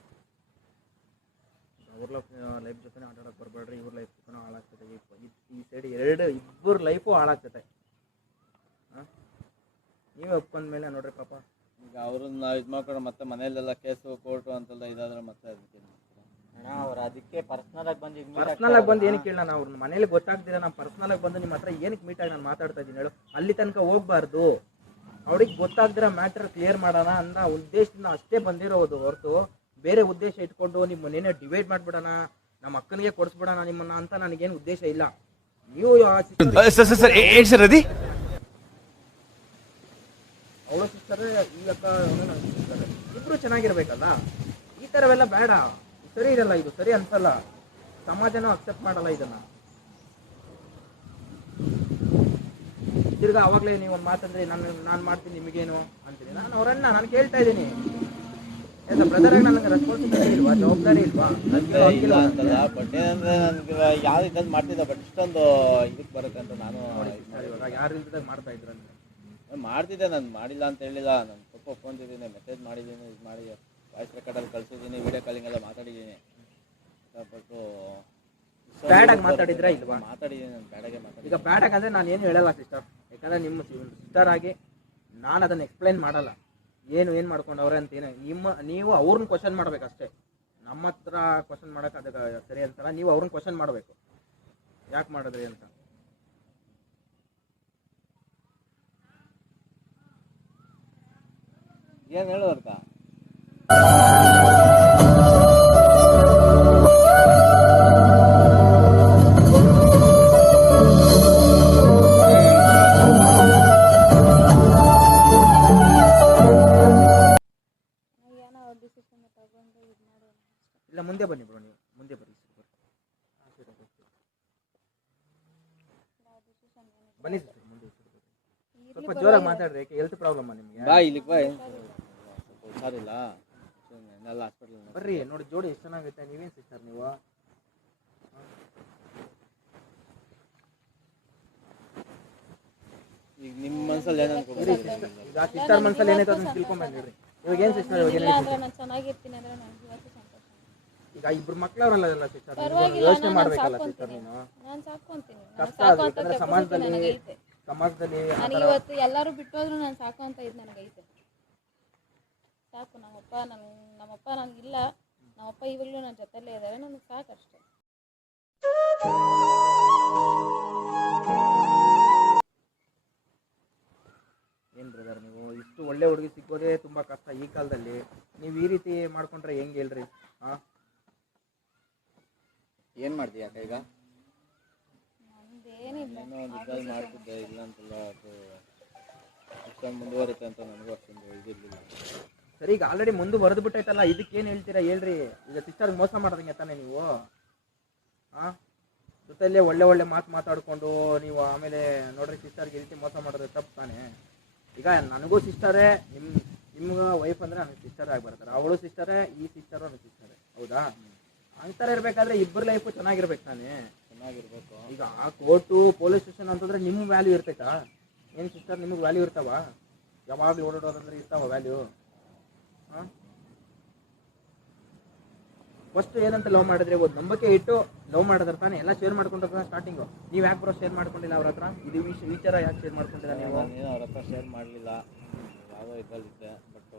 S1: ಅವ್ರ ಲೈಫ್ ಲೈಫ್ ಜೊತೆ ಆಟ ಆಡೋಕೆ ಬರಬೇಡ್ರಿ ಇವ್ರ ಲೈಫ್ ಜೊತೆ ಹಾಳಾಗ್ತದೆ. ಈ ಸೈಡ್ ಎರಡು ಇಬ್ಬರು ಲೈಫು ಹಾಳಾಗ್ತದೆ. ನೀವೇ ಒಪ್ಪಂದ ಮೇಲೆ ನೋಡ್ರಿ ಪಾಪ.
S2: ಈಗ ಅವ್ರನ್ನ ನಾವು ಇದು ಮಾಡ್ಕೊಂಡು ಮತ್ತೆ ಮನೆಯಲ್ಲೆಲ್ಲ ಕೇಸು ಕೋರ್ಟು ಅಂತೆಲ್ಲ ಇದಾದ್ರೆ ಮತ್ತೆ ಅದಕ್ಕೆ
S7: ಅಣ್ಣ ಅವ್ರು ಅದಕ್ಕೆ ಪರ್ಸ್ನಲ್ ಆಗಿ ಬಂದು
S1: ಪರ್ಸನಲ್ ಆಗಿ ಬಂದು ಏನು ಕೇಳ ಅವ್ರನ್ನ ಮನೇಲಿ ಗೊತ್ತಾಗ್ದಿರ ನಾನು ಪರ್ಸನಲ್ ಆಗಿ ಬಂದು ನಿಮ್ಮ ಹತ್ರ ಏನಕ್ಕೆ ಮೀಟ್ ಆಗಿ ನಾನು ಮಾತಾಡ್ತಾ ಇದ್ದೀನಿ ಹೇಳು. ಅಲ್ಲಿ ತನಕ ಹೋಗ್ಬಾರ್ದು. ಅವ್ರಿಗೆ ಗೊತ್ತಾಗ್ದಿರ ಮ್ಯಾಟರ್ ಕ್ಲಿಯರ್ ಮಾಡೋಣ ಅನ್ನೋ ಉದ್ದೇಶದಿಂದ ಅಷ್ಟೇ ಬಂದಿರೋದು ಹೊರತು. ಬೇರೆ ಉದ್ದೇಶ ಇಟ್ಕೊಂಡು ನಿಮ್ಮ ಡಿವೈಡ್ ಮಾಡ್ಬಿಡೋಣ ನಮ್ಮ ಅಕ್ಕನಿಗೆ ಕೊಡಿಸ್ಬಿಡೋಣ ನಿಮ್ಮನ್ನ ಅಂತ ನನಗೇನು ಉದ್ದೇಶ ಇಲ್ಲ. ನೀವು
S3: ಸರ್ ಸರ್ ಸರ್
S1: ಅವಳು ಸಿಗ್ತಾರೆ ಈ ಅಕ್ಕ ಸಿಗ್ತಾರೆ ಇಬ್ರು ಚೆನ್ನಾಗಿರ್ಬೇಕಲ್ಲ? ಈ ಥರವೆಲ್ಲ ಬೇಡ. ಸರಿ ಇರಲ್ಲ ಇದು ಸರಿ ಅನ್ಸಲ್ಲ. ಸಮಾಜನೂ ಅಕ್ಸೆಪ್ಟ್ ಮಾಡಲ್ಲ ಇದನ್ನ. ತಿರ್ಗಾ ಅವಾಗಲೇ ನೀವು ಒಂದು ಮಾತಂದ್ರೆ ನಾನು ನಾನು ಮಾಡ್ತೀನಿ ನಿಮಗೇನು ಅಂತೀನಿ. ನಾನು ಅವರನ್ನ ನಾನು ಕೇಳ್ತಾ ಇದ್ದೀನಿ. ಬ್ರದರ್ ನನಗೆ ರೆಸ್ಪಾನ್ಸಿಬಿಲಿಟಿ ಇಲ್ವಾ? ಜವಾಬ್ದಾರಿ ಇಲ್ವಾ?
S2: ಅಂದ್ರೆ ಇಲ್ಲ ಅಂತಲ್ಲ ಬಟ್ ಏನಂದ್ರೆ ನನ್ಗೆ ಮಾಡ್ತಿದ್ದ ಬಟ್ ಇಷ್ಟೊಂದು ಇದಕ್ಕೆ ಬರುತ್ತೆ ಅಂತ ನಾನು
S1: ಯಾರು ಇಲ್ದಾಗ ಮಾಡ್ತಾ ಇದ್ರಂತೆ
S2: ಮಾಡ್ತಿದ್ದೆ ನಾನು ಮಾಡಿಲ್ಲ ಅಂತ ಹೇಳಿಲ್ಲ. ನಾನು ಸ್ವಲ್ಪ ಒಪ್ಕೊಂತಿದ್ದೀನಿ ಮೆಸೇಜ್ ಮಾಡಿದ್ದೀನಿ ಇದು ಮಾಡಿ ವಾಯ್ಸ್ ರೆಕಾರ್ಡಲ್ಲಿ ಕಳ್ಸಿದ್ದೀನಿ ವಿಡಿಯೋ ಕಾಲಿಂಗ್ ಎಲ್ಲ ಮಾತಾಡಿದ್ದೀನಿ ಬಟ್
S1: ಬ್ಯಾಡಾಗಿ ಮಾತಾಡಿದ್ರಾ ಇಲ್ವಾ?
S2: ಮಾತಾಡಿದ್ದೀನಿ ನಾನು ಬ್ಯಾಡಾಗೆ
S1: ಈಗ
S2: ಬ್ಯಾಡಾಗ
S1: ಬ್ಯಾಡ್ ಅಂದ್ರೆ ನಾನು ಏನು ಹೇಳಲ್ಲ ಸಿಸ್ಟರ್ ಯಾಕಂದ್ರೆ ನಿಮ್ಮ ಸಿಸ್ಟರ್ ಆಗಿ ನಾನು ಅದನ್ನ ಎಕ್ಸ್ಪ್ಲೈನ್ ಮಾಡಲ್ಲ. ಏನು ಏನು ಮಾಡ್ಕೊಂಡವ್ರೆ ಅಂತ ಏನು ನಿಮ್ಮ ನೀವು ಅವ್ರನ್ನ ಕ್ವಶನ್ ಮಾಡ್ಬೇಕಷ್ಟೇ. ನಮ್ಮ ಹತ್ರ ಕ್ವಶನ್ ಮಾಡಕ್ಕೆ ಅದಕ್ಕೆ ಸರಿ ಅಂತಲ್ಲ ನೀವು ಅವ್ರನ್ನ ಕ್ವಶನ್ ಮಾಡಬೇಕು. ಯಾಕೆ ಮಾಡಿದ್ರಿ ಅಂತ.
S2: ಏನು ಹೇಳು ಅರ್ಥ
S8: ಏನೋ ಅವ್ರ ಡಿಸಿಷನ್ ತಗೊಂಡು ಇದು ಮಾಡೋಣ
S1: ಇಲ್ಲ ಮುಂದೆ ಬನ್ನಿ ಬ್ರೋ ನೀವು. ಮುಂದೆ ಬನ್ನಿ. ಬನ್ನಿ ಸರ್ ಮುಂದೆ. ಸ್ವಲ್ಪ ಜೋರಾಗಿ ಮಾತಾಡ್ರಿ ಹೆಲ್ತ್ ಪ್ರಾಬ್ಲಮ್ ನಿಮಗೆ?
S2: ಬಾ ಇಲ್ಲಿಗೆ ಬಾ. ಹುಷಾರಿಲ್ಲ ಎಲ್ಲ ಹಾಸ್ಪಿಟಲ್
S1: ಬರ್ರಿ ನೋಡಿ ಜೋಡಿ ಎಷ್ಟು ಚೆನ್ನಾಗೈತೆ ನೀವೇನು ಸಿಸ್ಟರ್ ನೀವು?
S2: ಈಗ ನಿಮ್ಮ ಮನಸ್ಸಲ್ಲಿ ಏನು
S1: ಇರಿ ಈಗ ಸಿಸ್ಟರ್ ಮನಸ್ಸಲ್ಲಿ ಏನೈತೆ ಅದನ್ನ ತಿಳ್ಕೊಂಬಂದು ಹೇಳ್ರಿ ಇವಾಗ ಏನು ಸಿಸ್ಟರ್ ಇವಾಗ
S8: ಇಲ್ಲ
S1: ಏನಾಯ್ತು
S8: ಅಂದ್ರೆ ನಾನು ಚೆನ್ನಾಗಿರ್ತೀನಿ ಅಂದ್ರೆ ನನಗೆ ಇವತ್ತು ಸಂತೋಷ.
S1: ಈಗ ಇಬ್ರು ಮಕ್ಳವ್ರಲ್ಲ ಸಿಸ್ಟರ್
S8: ಪರವಾಗಿಲ್ಲ
S1: ಯೋಚನೆ
S8: ನಾನು
S1: ಮಾಡ್ಬೇಕಲ್ಲ ಸಿಸ್ಟರ್ ನೀನು?
S8: ನಾನು ಸಾಕೊಂತೀನಿ
S1: ಕಷ್ಟ
S8: ಸಾಕು
S1: ಅದು.
S8: ಅಂತ
S1: ಯಾಕಂದ್ರೆ ಸಮಾಜದಲ್ಲಿ ಸಮಾಜದಲ್ಲಿ
S8: ನನಗೆ ಇವತ್ತು ಎಲ್ಲರೂ ಬಿಟ್ಟೋದ್ರು ನಾನು ಸಾಕು ಅಂತ ಇದು ನನಗೈತೆ. ಸಾಕು ನಮ್ಮಪ್ಪ ನನ್ ನಮ್ಮಪ್ಪ ನನಗಿಲ್ಲ ನಮ್ಮಪ್ಪ ಇವಾಗಲೂ ನನ್ನ ಜೊತೆಲೇ ಇದ್ದಾರೆ ನನಗೆ ಸಾಕು ಅಷ್ಟೇ
S1: ಏನು ಬ್ರದರ್ ನೀವು ಇಷ್ಟು ಒಳ್ಳೆ ಹುಡುಗಿ ಸಿಕ್ಕೋದೇ ತುಂಬ ಕಷ್ಟ ಈ ಕಾಲದಲ್ಲಿ. ನೀವು ಈ ರೀತಿ ಮಾಡ್ಕೊಂಡ್ರೆ ಹೆಂಗೆ ಹೇಳ್ರಿ? ಹಾಂ
S7: ಏನ್ ಮಾಡ್ತೀಯ ಅಕ್ಕ ಈಗ?
S8: ನಂದೇನಿಲ್ಲ.
S2: ಏನೋ ಒಂದು ಇದ್ರಲ್ಲಿ ಮಾಡ್ತಿದ್ದೆ ಇಲ್ಲ ಅಂತಲ್ಲ ಅದು ಮುಂದುವರುತ್ತೆ ಅಂತ ನನಗೂ ಅಷ್ಟೊಂದು ಇದಿರಲಿಲ್ಲ.
S1: ಸರಿ ಈಗ ಆಲ್ರೆಡಿ ಮುಂದೆ ಬರೆದು ಬಿಟ್ಟೈತಲ್ಲ ಇದಕ್ಕೆ ಏನು ಹೇಳ್ತೀರಾ ಹೇಳ್ರಿ. ಈಗ ಸಿಸ್ಟರ್ಗೆ ಮೋಸ ಮಾಡೋದಂಗೆ ತಾನೇ ನೀವು? ಹಾಂ ಜೊತೆಯಲ್ಲೇ ಒಳ್ಳೆ ಒಳ್ಳೆ ಮಾತು ಮಾತಾಡಿಕೊಂಡು ನೀವು ಆಮೇಲೆ ನೋಡ್ರಿ ಸಿಸ್ಟರ್ಗೆ ಈ ರೀತಿ ಮೋಸ ಮಾಡೋದು ತಪ್ಪು ತಾನೆ? ಈಗ ನನಗೂ ಸಿಸ್ಟರೇ ನಿಮ್ಮ ನಿಮ್ಗೆ ವೈಫ್ ಅಂದರೆ ನನಗೆ ಸಿಸ್ಟರ್ ಆಗಿ ಬರ್ತಾರೆ. ಅವಳು ಸಿಸ್ಟರೇ ಈ ಸಿಸ್ಟರು ನನಗೆ ಸಿಸ್ಟರೇ ಹೌದಾ? ಅಂತರ ಇರಬೇಕಾದ್ರೆ ಇಬ್ಬರ ಲೈಫು ಚೆನ್ನಾಗಿರ್ಬೇಕು ತಾನೆ?
S2: ಚೆನ್ನಾಗಿರ್ಬೇಕು.
S1: ಈಗ ಆ ಕೋರ್ಟು ಪೊಲೀಸ್ ಸ್ಟೇಷನ್ ಅಂತಂದ್ರೆ ನಿಮ್ಮ ವ್ಯಾಲ್ಯೂ ಇರ್ತೈತಾ? ಏನು ಸಿಸ್ಟರ್ ನಿಮಗೆ ವ್ಯಾಲ್ಯೂ ಇರ್ತಾವ? ಯಾವಾಗಲೂ ಓಡಾಡೋದಂದ್ರೆ ಇರ್ತಾವ ವ್ಯಾಲ್ಯೂ ಫಸ್ಟ್ ಏನಂತ ಲವ್ ಮಾಡಿದ್ರೆ ಒಂದು ನಂಬಿಕೆ ಇಟ್ಟು ಲವ್ ಮಾಡಿದ್ರೆ ತಾನೆ ಎಲ್ಲ ಶೇರ್ ಮಾಡ್ಕೊಂಡ್ರ ಸ್ಟಾರ್ಟಿಂಗ್ ನೀವು ಯಾಕೆ ಬರೋ ಶೇರ್ ಮಾಡ್ಕೊಂಡಿಲ್ಲ ಅವ್ರ ಹತ್ರ? ಇದು ವಿಷಯ ವಿಚಾರ ಯಾಕೆ ಶೇರ್ ಮಾಡ್ಕೊಂಡಿಲ್ಲ ನೀವು?
S2: ಅವ್ರ ಹತ್ರ ಶೇರ್ ಮಾಡಲಿಲ್ಲ. ಯಾವುದೋ ಇದ್ದಲ್ಲಿದ್ದೆ ಬಟ್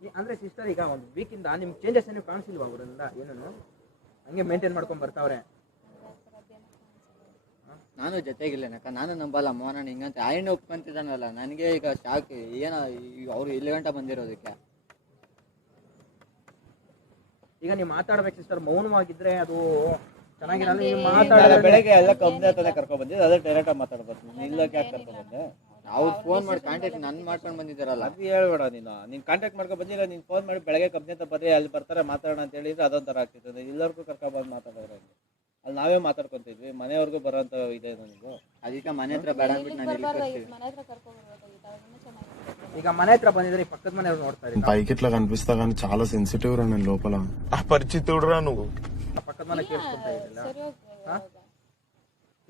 S1: ಈ- ಅಂದ್ರೆ ಸಿಸ್ಟರ್ ಈಗ ಒಂದು ವೀಕಿಂದ ನಿಮ್ಗೆ ಚೇಂಜಸ್ ಏನು ಕಾಣಿಸಿಲ್ವಾ ಅವರಿಂದ ಏನೇನು ಹಂಗೆ ಮೇಂಟೈನ್ ಮಾಡ್ಕೊಂಡ್ ಬರ್ತಾವ್ರೆ.
S7: ನಾನು ಜೊತೆಗಿಲ್ಲೇನಕ್ಕ? ನಾನು ನಂಬಲ್ಲ. ಮೋಹನ ಹಿಂಗಂತ. ಆಯಣ್ಣ ಒಪ್ಕೊಂತಿದ್ದಾನಲ್ಲ. ನನಗೆ ಈಗ ಶಾಕ್ ಏನ ಅವ್ರು ಇಲ್ಲಿ ಗಂಟ ಬಂದಿರೋದಕ್ಕೆ?
S1: ಈಗ ನೀವು ಮಾತಾಡ್ಬೇಕು ಸಿಸ್ಟರ್ ಮೌನವಾಗಿದ್ರೆ ಅದು ಚೆನ್ನಾಗಿರಲ್ಲ. ನೀವು ಮಾತಾಡಿದ್ರೆ
S2: ಬೆಳಗ್ಗೆ ಎಲ್ಲ ಕಂಪ್ನಿ ಹತ್ರ ಕರ್ಕೊಂಡ್ ಬಂದಿದ್ದು. ಅದೇ ಡೈರೆಕ್ಟ್ ಆಗಿ ಮಾತಾಡ್ಬೋದು ನೀನು ಇಲ್ಲಕ್ಕೆ ಯಾಕೆ ಕರ್ಕೊಂಡ್ ಬಂದೆ?
S7: ಅವ್ರು ಫೋನ್ ಮಾಡಿ ಕಾಂಟ್ಯಾಕ್ಟ್ ನನ್ ಮಾಡ್ಕೊಂಡು ಬಂದಿದ್ದಾರಲ್ಲ.
S2: ಅದು ಹೇಳ್ಬೇಡ ನೀನು. ನೀನ್ ಕಾಂಟ್ಯಾಕ್ಟ್ ಮಾಡ್ಕೊಂಡ್ ಬಂದಿಲ್ಲ. ನೀನ್ ಫೋನ್ ಮಾಡಿ ಬೆಳಗ್ಗೆ ಕಂಪ್ನಿ ಹತ್ರ ಬರ್ರಿ ಅಲ್ಲಿ ಬರ್ತಾರೆ ಮಾತಾಡೋಣ ಅಂತ ಹೇಳಿದ್ರೆ ಅದೊಂಥರ ಆಗ್ತಿತ್ತು. ಎಲ್ಲರಿಗೂ ಕರ್ಕೊಂಡ್ ಬಂದು ಮಾತಾಡೋರು ಅಲ್ಲಿ ಅಲ್ಲಿ ನಾವೇ ಮಾತಾಡ್ಕೊಂತಿದ್ವಿ ಮನೆಯವ್ರಿಗೂ ಬರೋಂಥ ಇದೆ ನನಗೂ
S7: ಅದಕ್ಕೆ ಮನೆ ಹತ್ರ ಬೇಡ ಅಂದ್ಬಿಟ್ಟು ನಾನು ಇಲ್ಲಿ ಕರ್ತೀವಿ
S8: ಮನೆ ಹತ್ರ ಕರ್ಕೊಂಡು ಬರ್ಬೇಕಾಗಿತ್ತು ಅದನ್ನ ಚೆನ್ನಾಗಿರುತ್ತೆ
S1: ಈಗ ಮನೆ ಹತ್ರ ಬಂದಿದ್ರೆ ಈ ಪಕ್ಕದ ಮನೆಯವ್ರು ನೋಡ್ತಾ ಇದ್ದಾರೆ
S6: పైకి ఇట్లా కనిపిస్తా కానీ చాలా సెన్సిటివ్ రా నేను లోపల
S4: అపరిచితుడురా నువ్వు
S1: ಪಕ್ಕದ ಮನೆ ಕೇಳಿಸ್ಕೊಂತ ಇದ್ದಿಲ್ಲ
S8: ಸರಿ ಹೋಗ್ತದೆ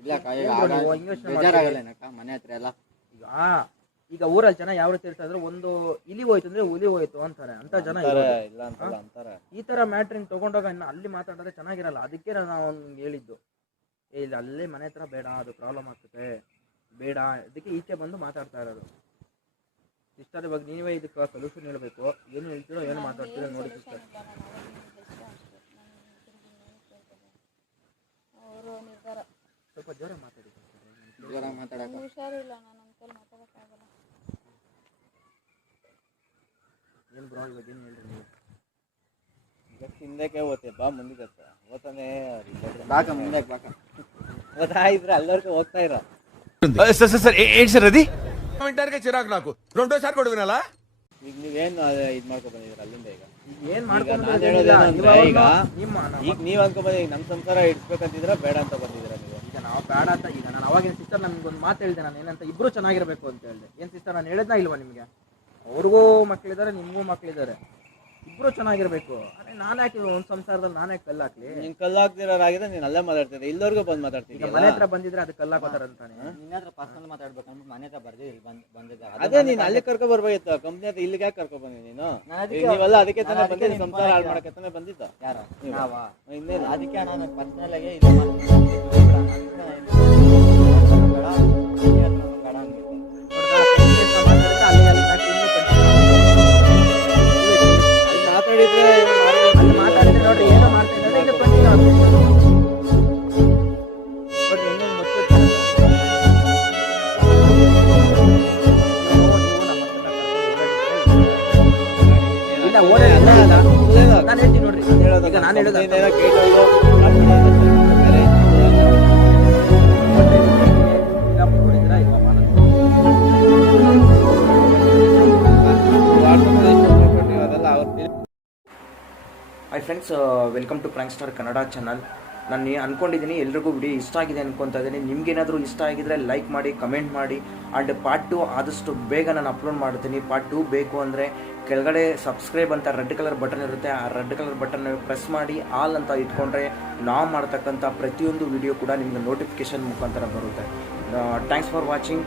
S7: ಇಲ್ಲ ಅಕ್ಕ, ಈಗ
S1: ಏನ್ ಬ್ರೋ
S7: ಆಗ-
S1: ನೀವು ಇಂಗ್ಲಿಷ್
S7: ಬೇಜಾರಾಗಲ್ಲೇನಕ್ಕ ಮನೆ ಹತ್ರ ಎಲ್ಲ
S1: ಈಗ ಈಗ ಊರಲ್ಲಿ ಜನ ಯಾವ ರೀತಿ ಇರ್ತಾರೆ ಇದ್ರೆ ಒಂದು ಇಲಿ ಹೋಯ್ತು ಅಂದ್ರೆ ಹುಲಿ ಹೋಯ್ತು ಅಂತಾರೆ. ಅಂತ ಜನ ಇರೋದು.
S2: ಇಲ್ಲ ಅಂತಲ್ಲ ಅಂತಾರೆ.
S1: ಈ ತರ ಮ್ಯಾಟ್ರಿಂಗ್ ತಗೊಂಡಾಗ ಇನ್ನು ಅಲ್ಲಿ ಮಾತಾಡಿದ್ರೆ ಚೆನ್ನಾಗಿರಲ್ಲ. ಅದಕ್ಕೆ ನಾನು ಅವ್ನಿಗೆ ಹೇಳಿದ್ದು. ಏ ಇಲ್ಲ ಅಲ್ಲೇ ಮನೆ ಹತ್ರ ಬೇಡ ಅದು ಪ್ರಾಬ್ಲಮ್ ಆಗ್ತದೆ. ಬೇಡ. ಅದಕ್ಕೆ ಈಚೆ ಬಂದು ಮಾತಾಡ್ತಾ ಇರೋದು. ಸಿಸ್ಟರ್ ಇವಾಗ ನೀವೇ ಇದಕ್ಕೆ ಸೊಲ್ಯೂಷನ್ ಹೇಳಬೇಕು. ಏನು ಹೇಳ್ತೀರೋ ಏನು ಮಾತಾಡ್ತೀರೋ ನೋಡಿ ಸಿಸ್ಟರ್
S8: ಅವರು ನಿರ್ಧಾರ.
S1: ಸ್ವಲ್ಪ ಜೋರ ಮಾತಾಡಿ.
S7: ಜೋರ ಮಾತಾಡಕ್ಕ
S8: ಹುಷಾರಿಲ್ಲ ನಾನು ಅಂತ ಮಾತಾಡೋಕ್ಕಾಗಲ್ಲ.
S1: ಏನು ಬ್ರೋ ಇವಾಗ ಏನು ಹೇಳ್ರಿ ನೀವು?
S2: ಈಗ ಹಿಂದಕ್ಕೆ ಓತೆ ಬಾ ಮುಂದಕ್ಕೆ ಓತಾನೆ
S7: ಬಾಕ ಮುಂದಕ್ಕೆ ಬಾಕ.
S2: ಓದಾ ಇದ್ರೆ ಎಲ್ಲರಿಗೂ ಓದ್ತಾ ಇರೋ.
S3: ಸರ್ ಸರ್ ಸರ್ ಏನು ಸರ್ ಅದಿ
S6: ಮಿಂಟರ್ಗೆ ಚಿರಾಕ್ ನಾಕು ರೊಂಡೋ ಸಾರ್ ಕೊಡುವನಲ್ಲ
S2: ಈಗ ನೀವೇನು ಇದು ಮಾಡ್ಕೊ ಬಂದಿದ್ದೀರ ಅಲ್ಲಿಂದ ಈಗ?
S1: ಏನ್
S2: ಈಗ ನೀವ್ ಅನ್ಕೊ ಬಂದೀಗ ನಮ್ ಸಂಸಾರ ಇಡ್ಸ್ಬೇಕಂತಿದ್ರ ಬೇಡ ಅಂತ ಬಂದಿದ್ರ ನೀವು?
S1: ಈಗ ನಾವು ಬೇಡ ಅಂತ ಈಗ ನಾನು ಅವಾಗಿನ ಸಿಸ್ಟರ್ ನನ್ಗೊಂದು ಮಾತು ಹೇಳಿದೆ ನಾನು ಏನಂತ ಇಬ್ರು ಚೆನ್ನಾಗಿರ್ಬೇಕು ಅಂತ ಹೇಳಿದೆ. ಏನ್ ಸಿಸ್ಟರ್ ನಾನು ಹೇಳಿದ್ನಾ ಇಲ್ವಾ ನಿಮ್ಗೆ? ಅವ್ರಿಗೂ ಮಕ್ಕಳಿದ್ದಾರೆ ನಿಮ್ಗೂ ಮಕ್ಕಳಿದ್ದಾರೆ ಇಬ್ರು ಚೆನ್ನಾಗಿರ್ಬೇಕು ಅದೇ ನಾನು ಯಾಕೆ ಒಂದ್ ಸಂಸಾರದಲ್ಲಿ ನಾನು ಯಾಕೆ ಕಲ್ಲು ಹಾಕ್ಲಿ
S2: ನೀನ್ ಕಲ್ಲಾಗ್ದಿರೋರಾಗಿದ್ರೆ ನೀನ್ ಅಲ್ಲೇ ಮಾತಾಡ್ತಿದ್ದೆ ಇಲ್ಲವರೆಗೂ ಬಂದ್ ಮಾತಾಡ್ತೀನಿ
S1: ಮನೆ ಹತ್ರ ಬಂದಿದ್ರೆ ಅದು ಕಲ್ಲು ಅಂತಾನೆ
S7: ನಿನ್ನ ಹತ್ರ ಪರ್ಸನಲ್ ಮಾತಾಡ್ಬೇಕು ಅಂದ್ಬಿಟ್ಟು ಮನೆ ಹತ್ರ ಬರ್ದೇ ಇಲ್ಲಿ ಬಂದ್ ಬಂದಿದ್ದ
S2: ಅದೇ ನೀನ್ ಅಲ್ಲಿ ಕರ್ಕೊ ಬರ್ಬೇಕಿತ್ತು ಕಂಪ್ನಿ ಹತ್ರ ಇಲ್ಲಿಗೆ ಯಾಕೆ ಕರ್ಕೊ ಬಂದಿ ನೀನು
S7: ನಾನು ಅದಕ್ಕೆ-
S2: ಈಗ ನೀವೆಲ್ಲ ಅದಕ್ಕೆ
S7: ನಾನು
S2: ತಾನೇ
S7: ಅದಕ್ಕೆ
S2: ಬಂದಿದ್ದು
S7: ನಿಮ್
S2: ಸಂಸಾರ ಹಾಳು. ಮಾಡಕ್ಕೆ ತಾನೇ ಬಂದಿದ್ದ
S7: ಯಾರು
S2: ನೀವು. ಇನ್ನೇನು
S7: ಅದಕ್ಕೆ ನಾನು ಪರ್ಸನಲ್ ಆಗಿ ಇದು ಮಾಡ್ತೀನಿ. ಬೇಡ, ನಾನು ಬೇಡ, ಬೇಡ ಅಂದ್ಬಿಟ್ಟು.
S2: ಅದೆಲ್ಲ ಅವ್ರು ತಿಳಿ-
S1: hi friends welcome to prank star Kannada channel ನಾನು ಅಂದ್ಕೊಂಡಿದ್ದೀನಿ ಎಲ್ರಿಗೂ ವಿಡಿಯೋ ಇಷ್ಟ ಆಗಿದೆ ಅನ್ಕೊತಾ ಇದ್ದೀನಿ. ನಿಮ್ಗೇನಾದರೂ ಇಷ್ಟ ಆಗಿದ್ರೆ ಲೈಕ್ ಮಾಡಿ ಕಮೆಂಟ್ ಮಾಡಿ. ಆ್ಯಂಡ್ ಪಾರ್ಟ್ ಟು ಆದಷ್ಟು ಬೇಗ ನಾನು ಅಪ್ಲೋಡ್ ಮಾಡ್ತೀನಿ. ಪಾರ್ಟ್ ಟು ಬೇಕು ಅಂದರೆ ಕೆಳಗಡೆ ಸಬ್ಸ್ಕ್ರೈಬ್ ಅಂತ ರೆಡ್ ಕಲರ್ ಬಟನ್ ಇರುತ್ತೆ. ಆ ರೆಡ್ ಕಲರ್ ಬಟನ್ ಪ್ರೆಸ್ ಮಾಡಿ ಆಲ್ ಅಂತ ಇಟ್ಕೊಂಡ್ರೆ ನಾವು ಮಾಡ್ತಕ್ಕಂಥ ಪ್ರತಿಯೊಂದು ವಿಡಿಯೋ ಕೂಡ ನಿಮ್ಗೆ ನೋಟಿಫಿಕೇಶನ್ ಮುಖಾಂತರ ಬರುತ್ತೆ. Thanks for watching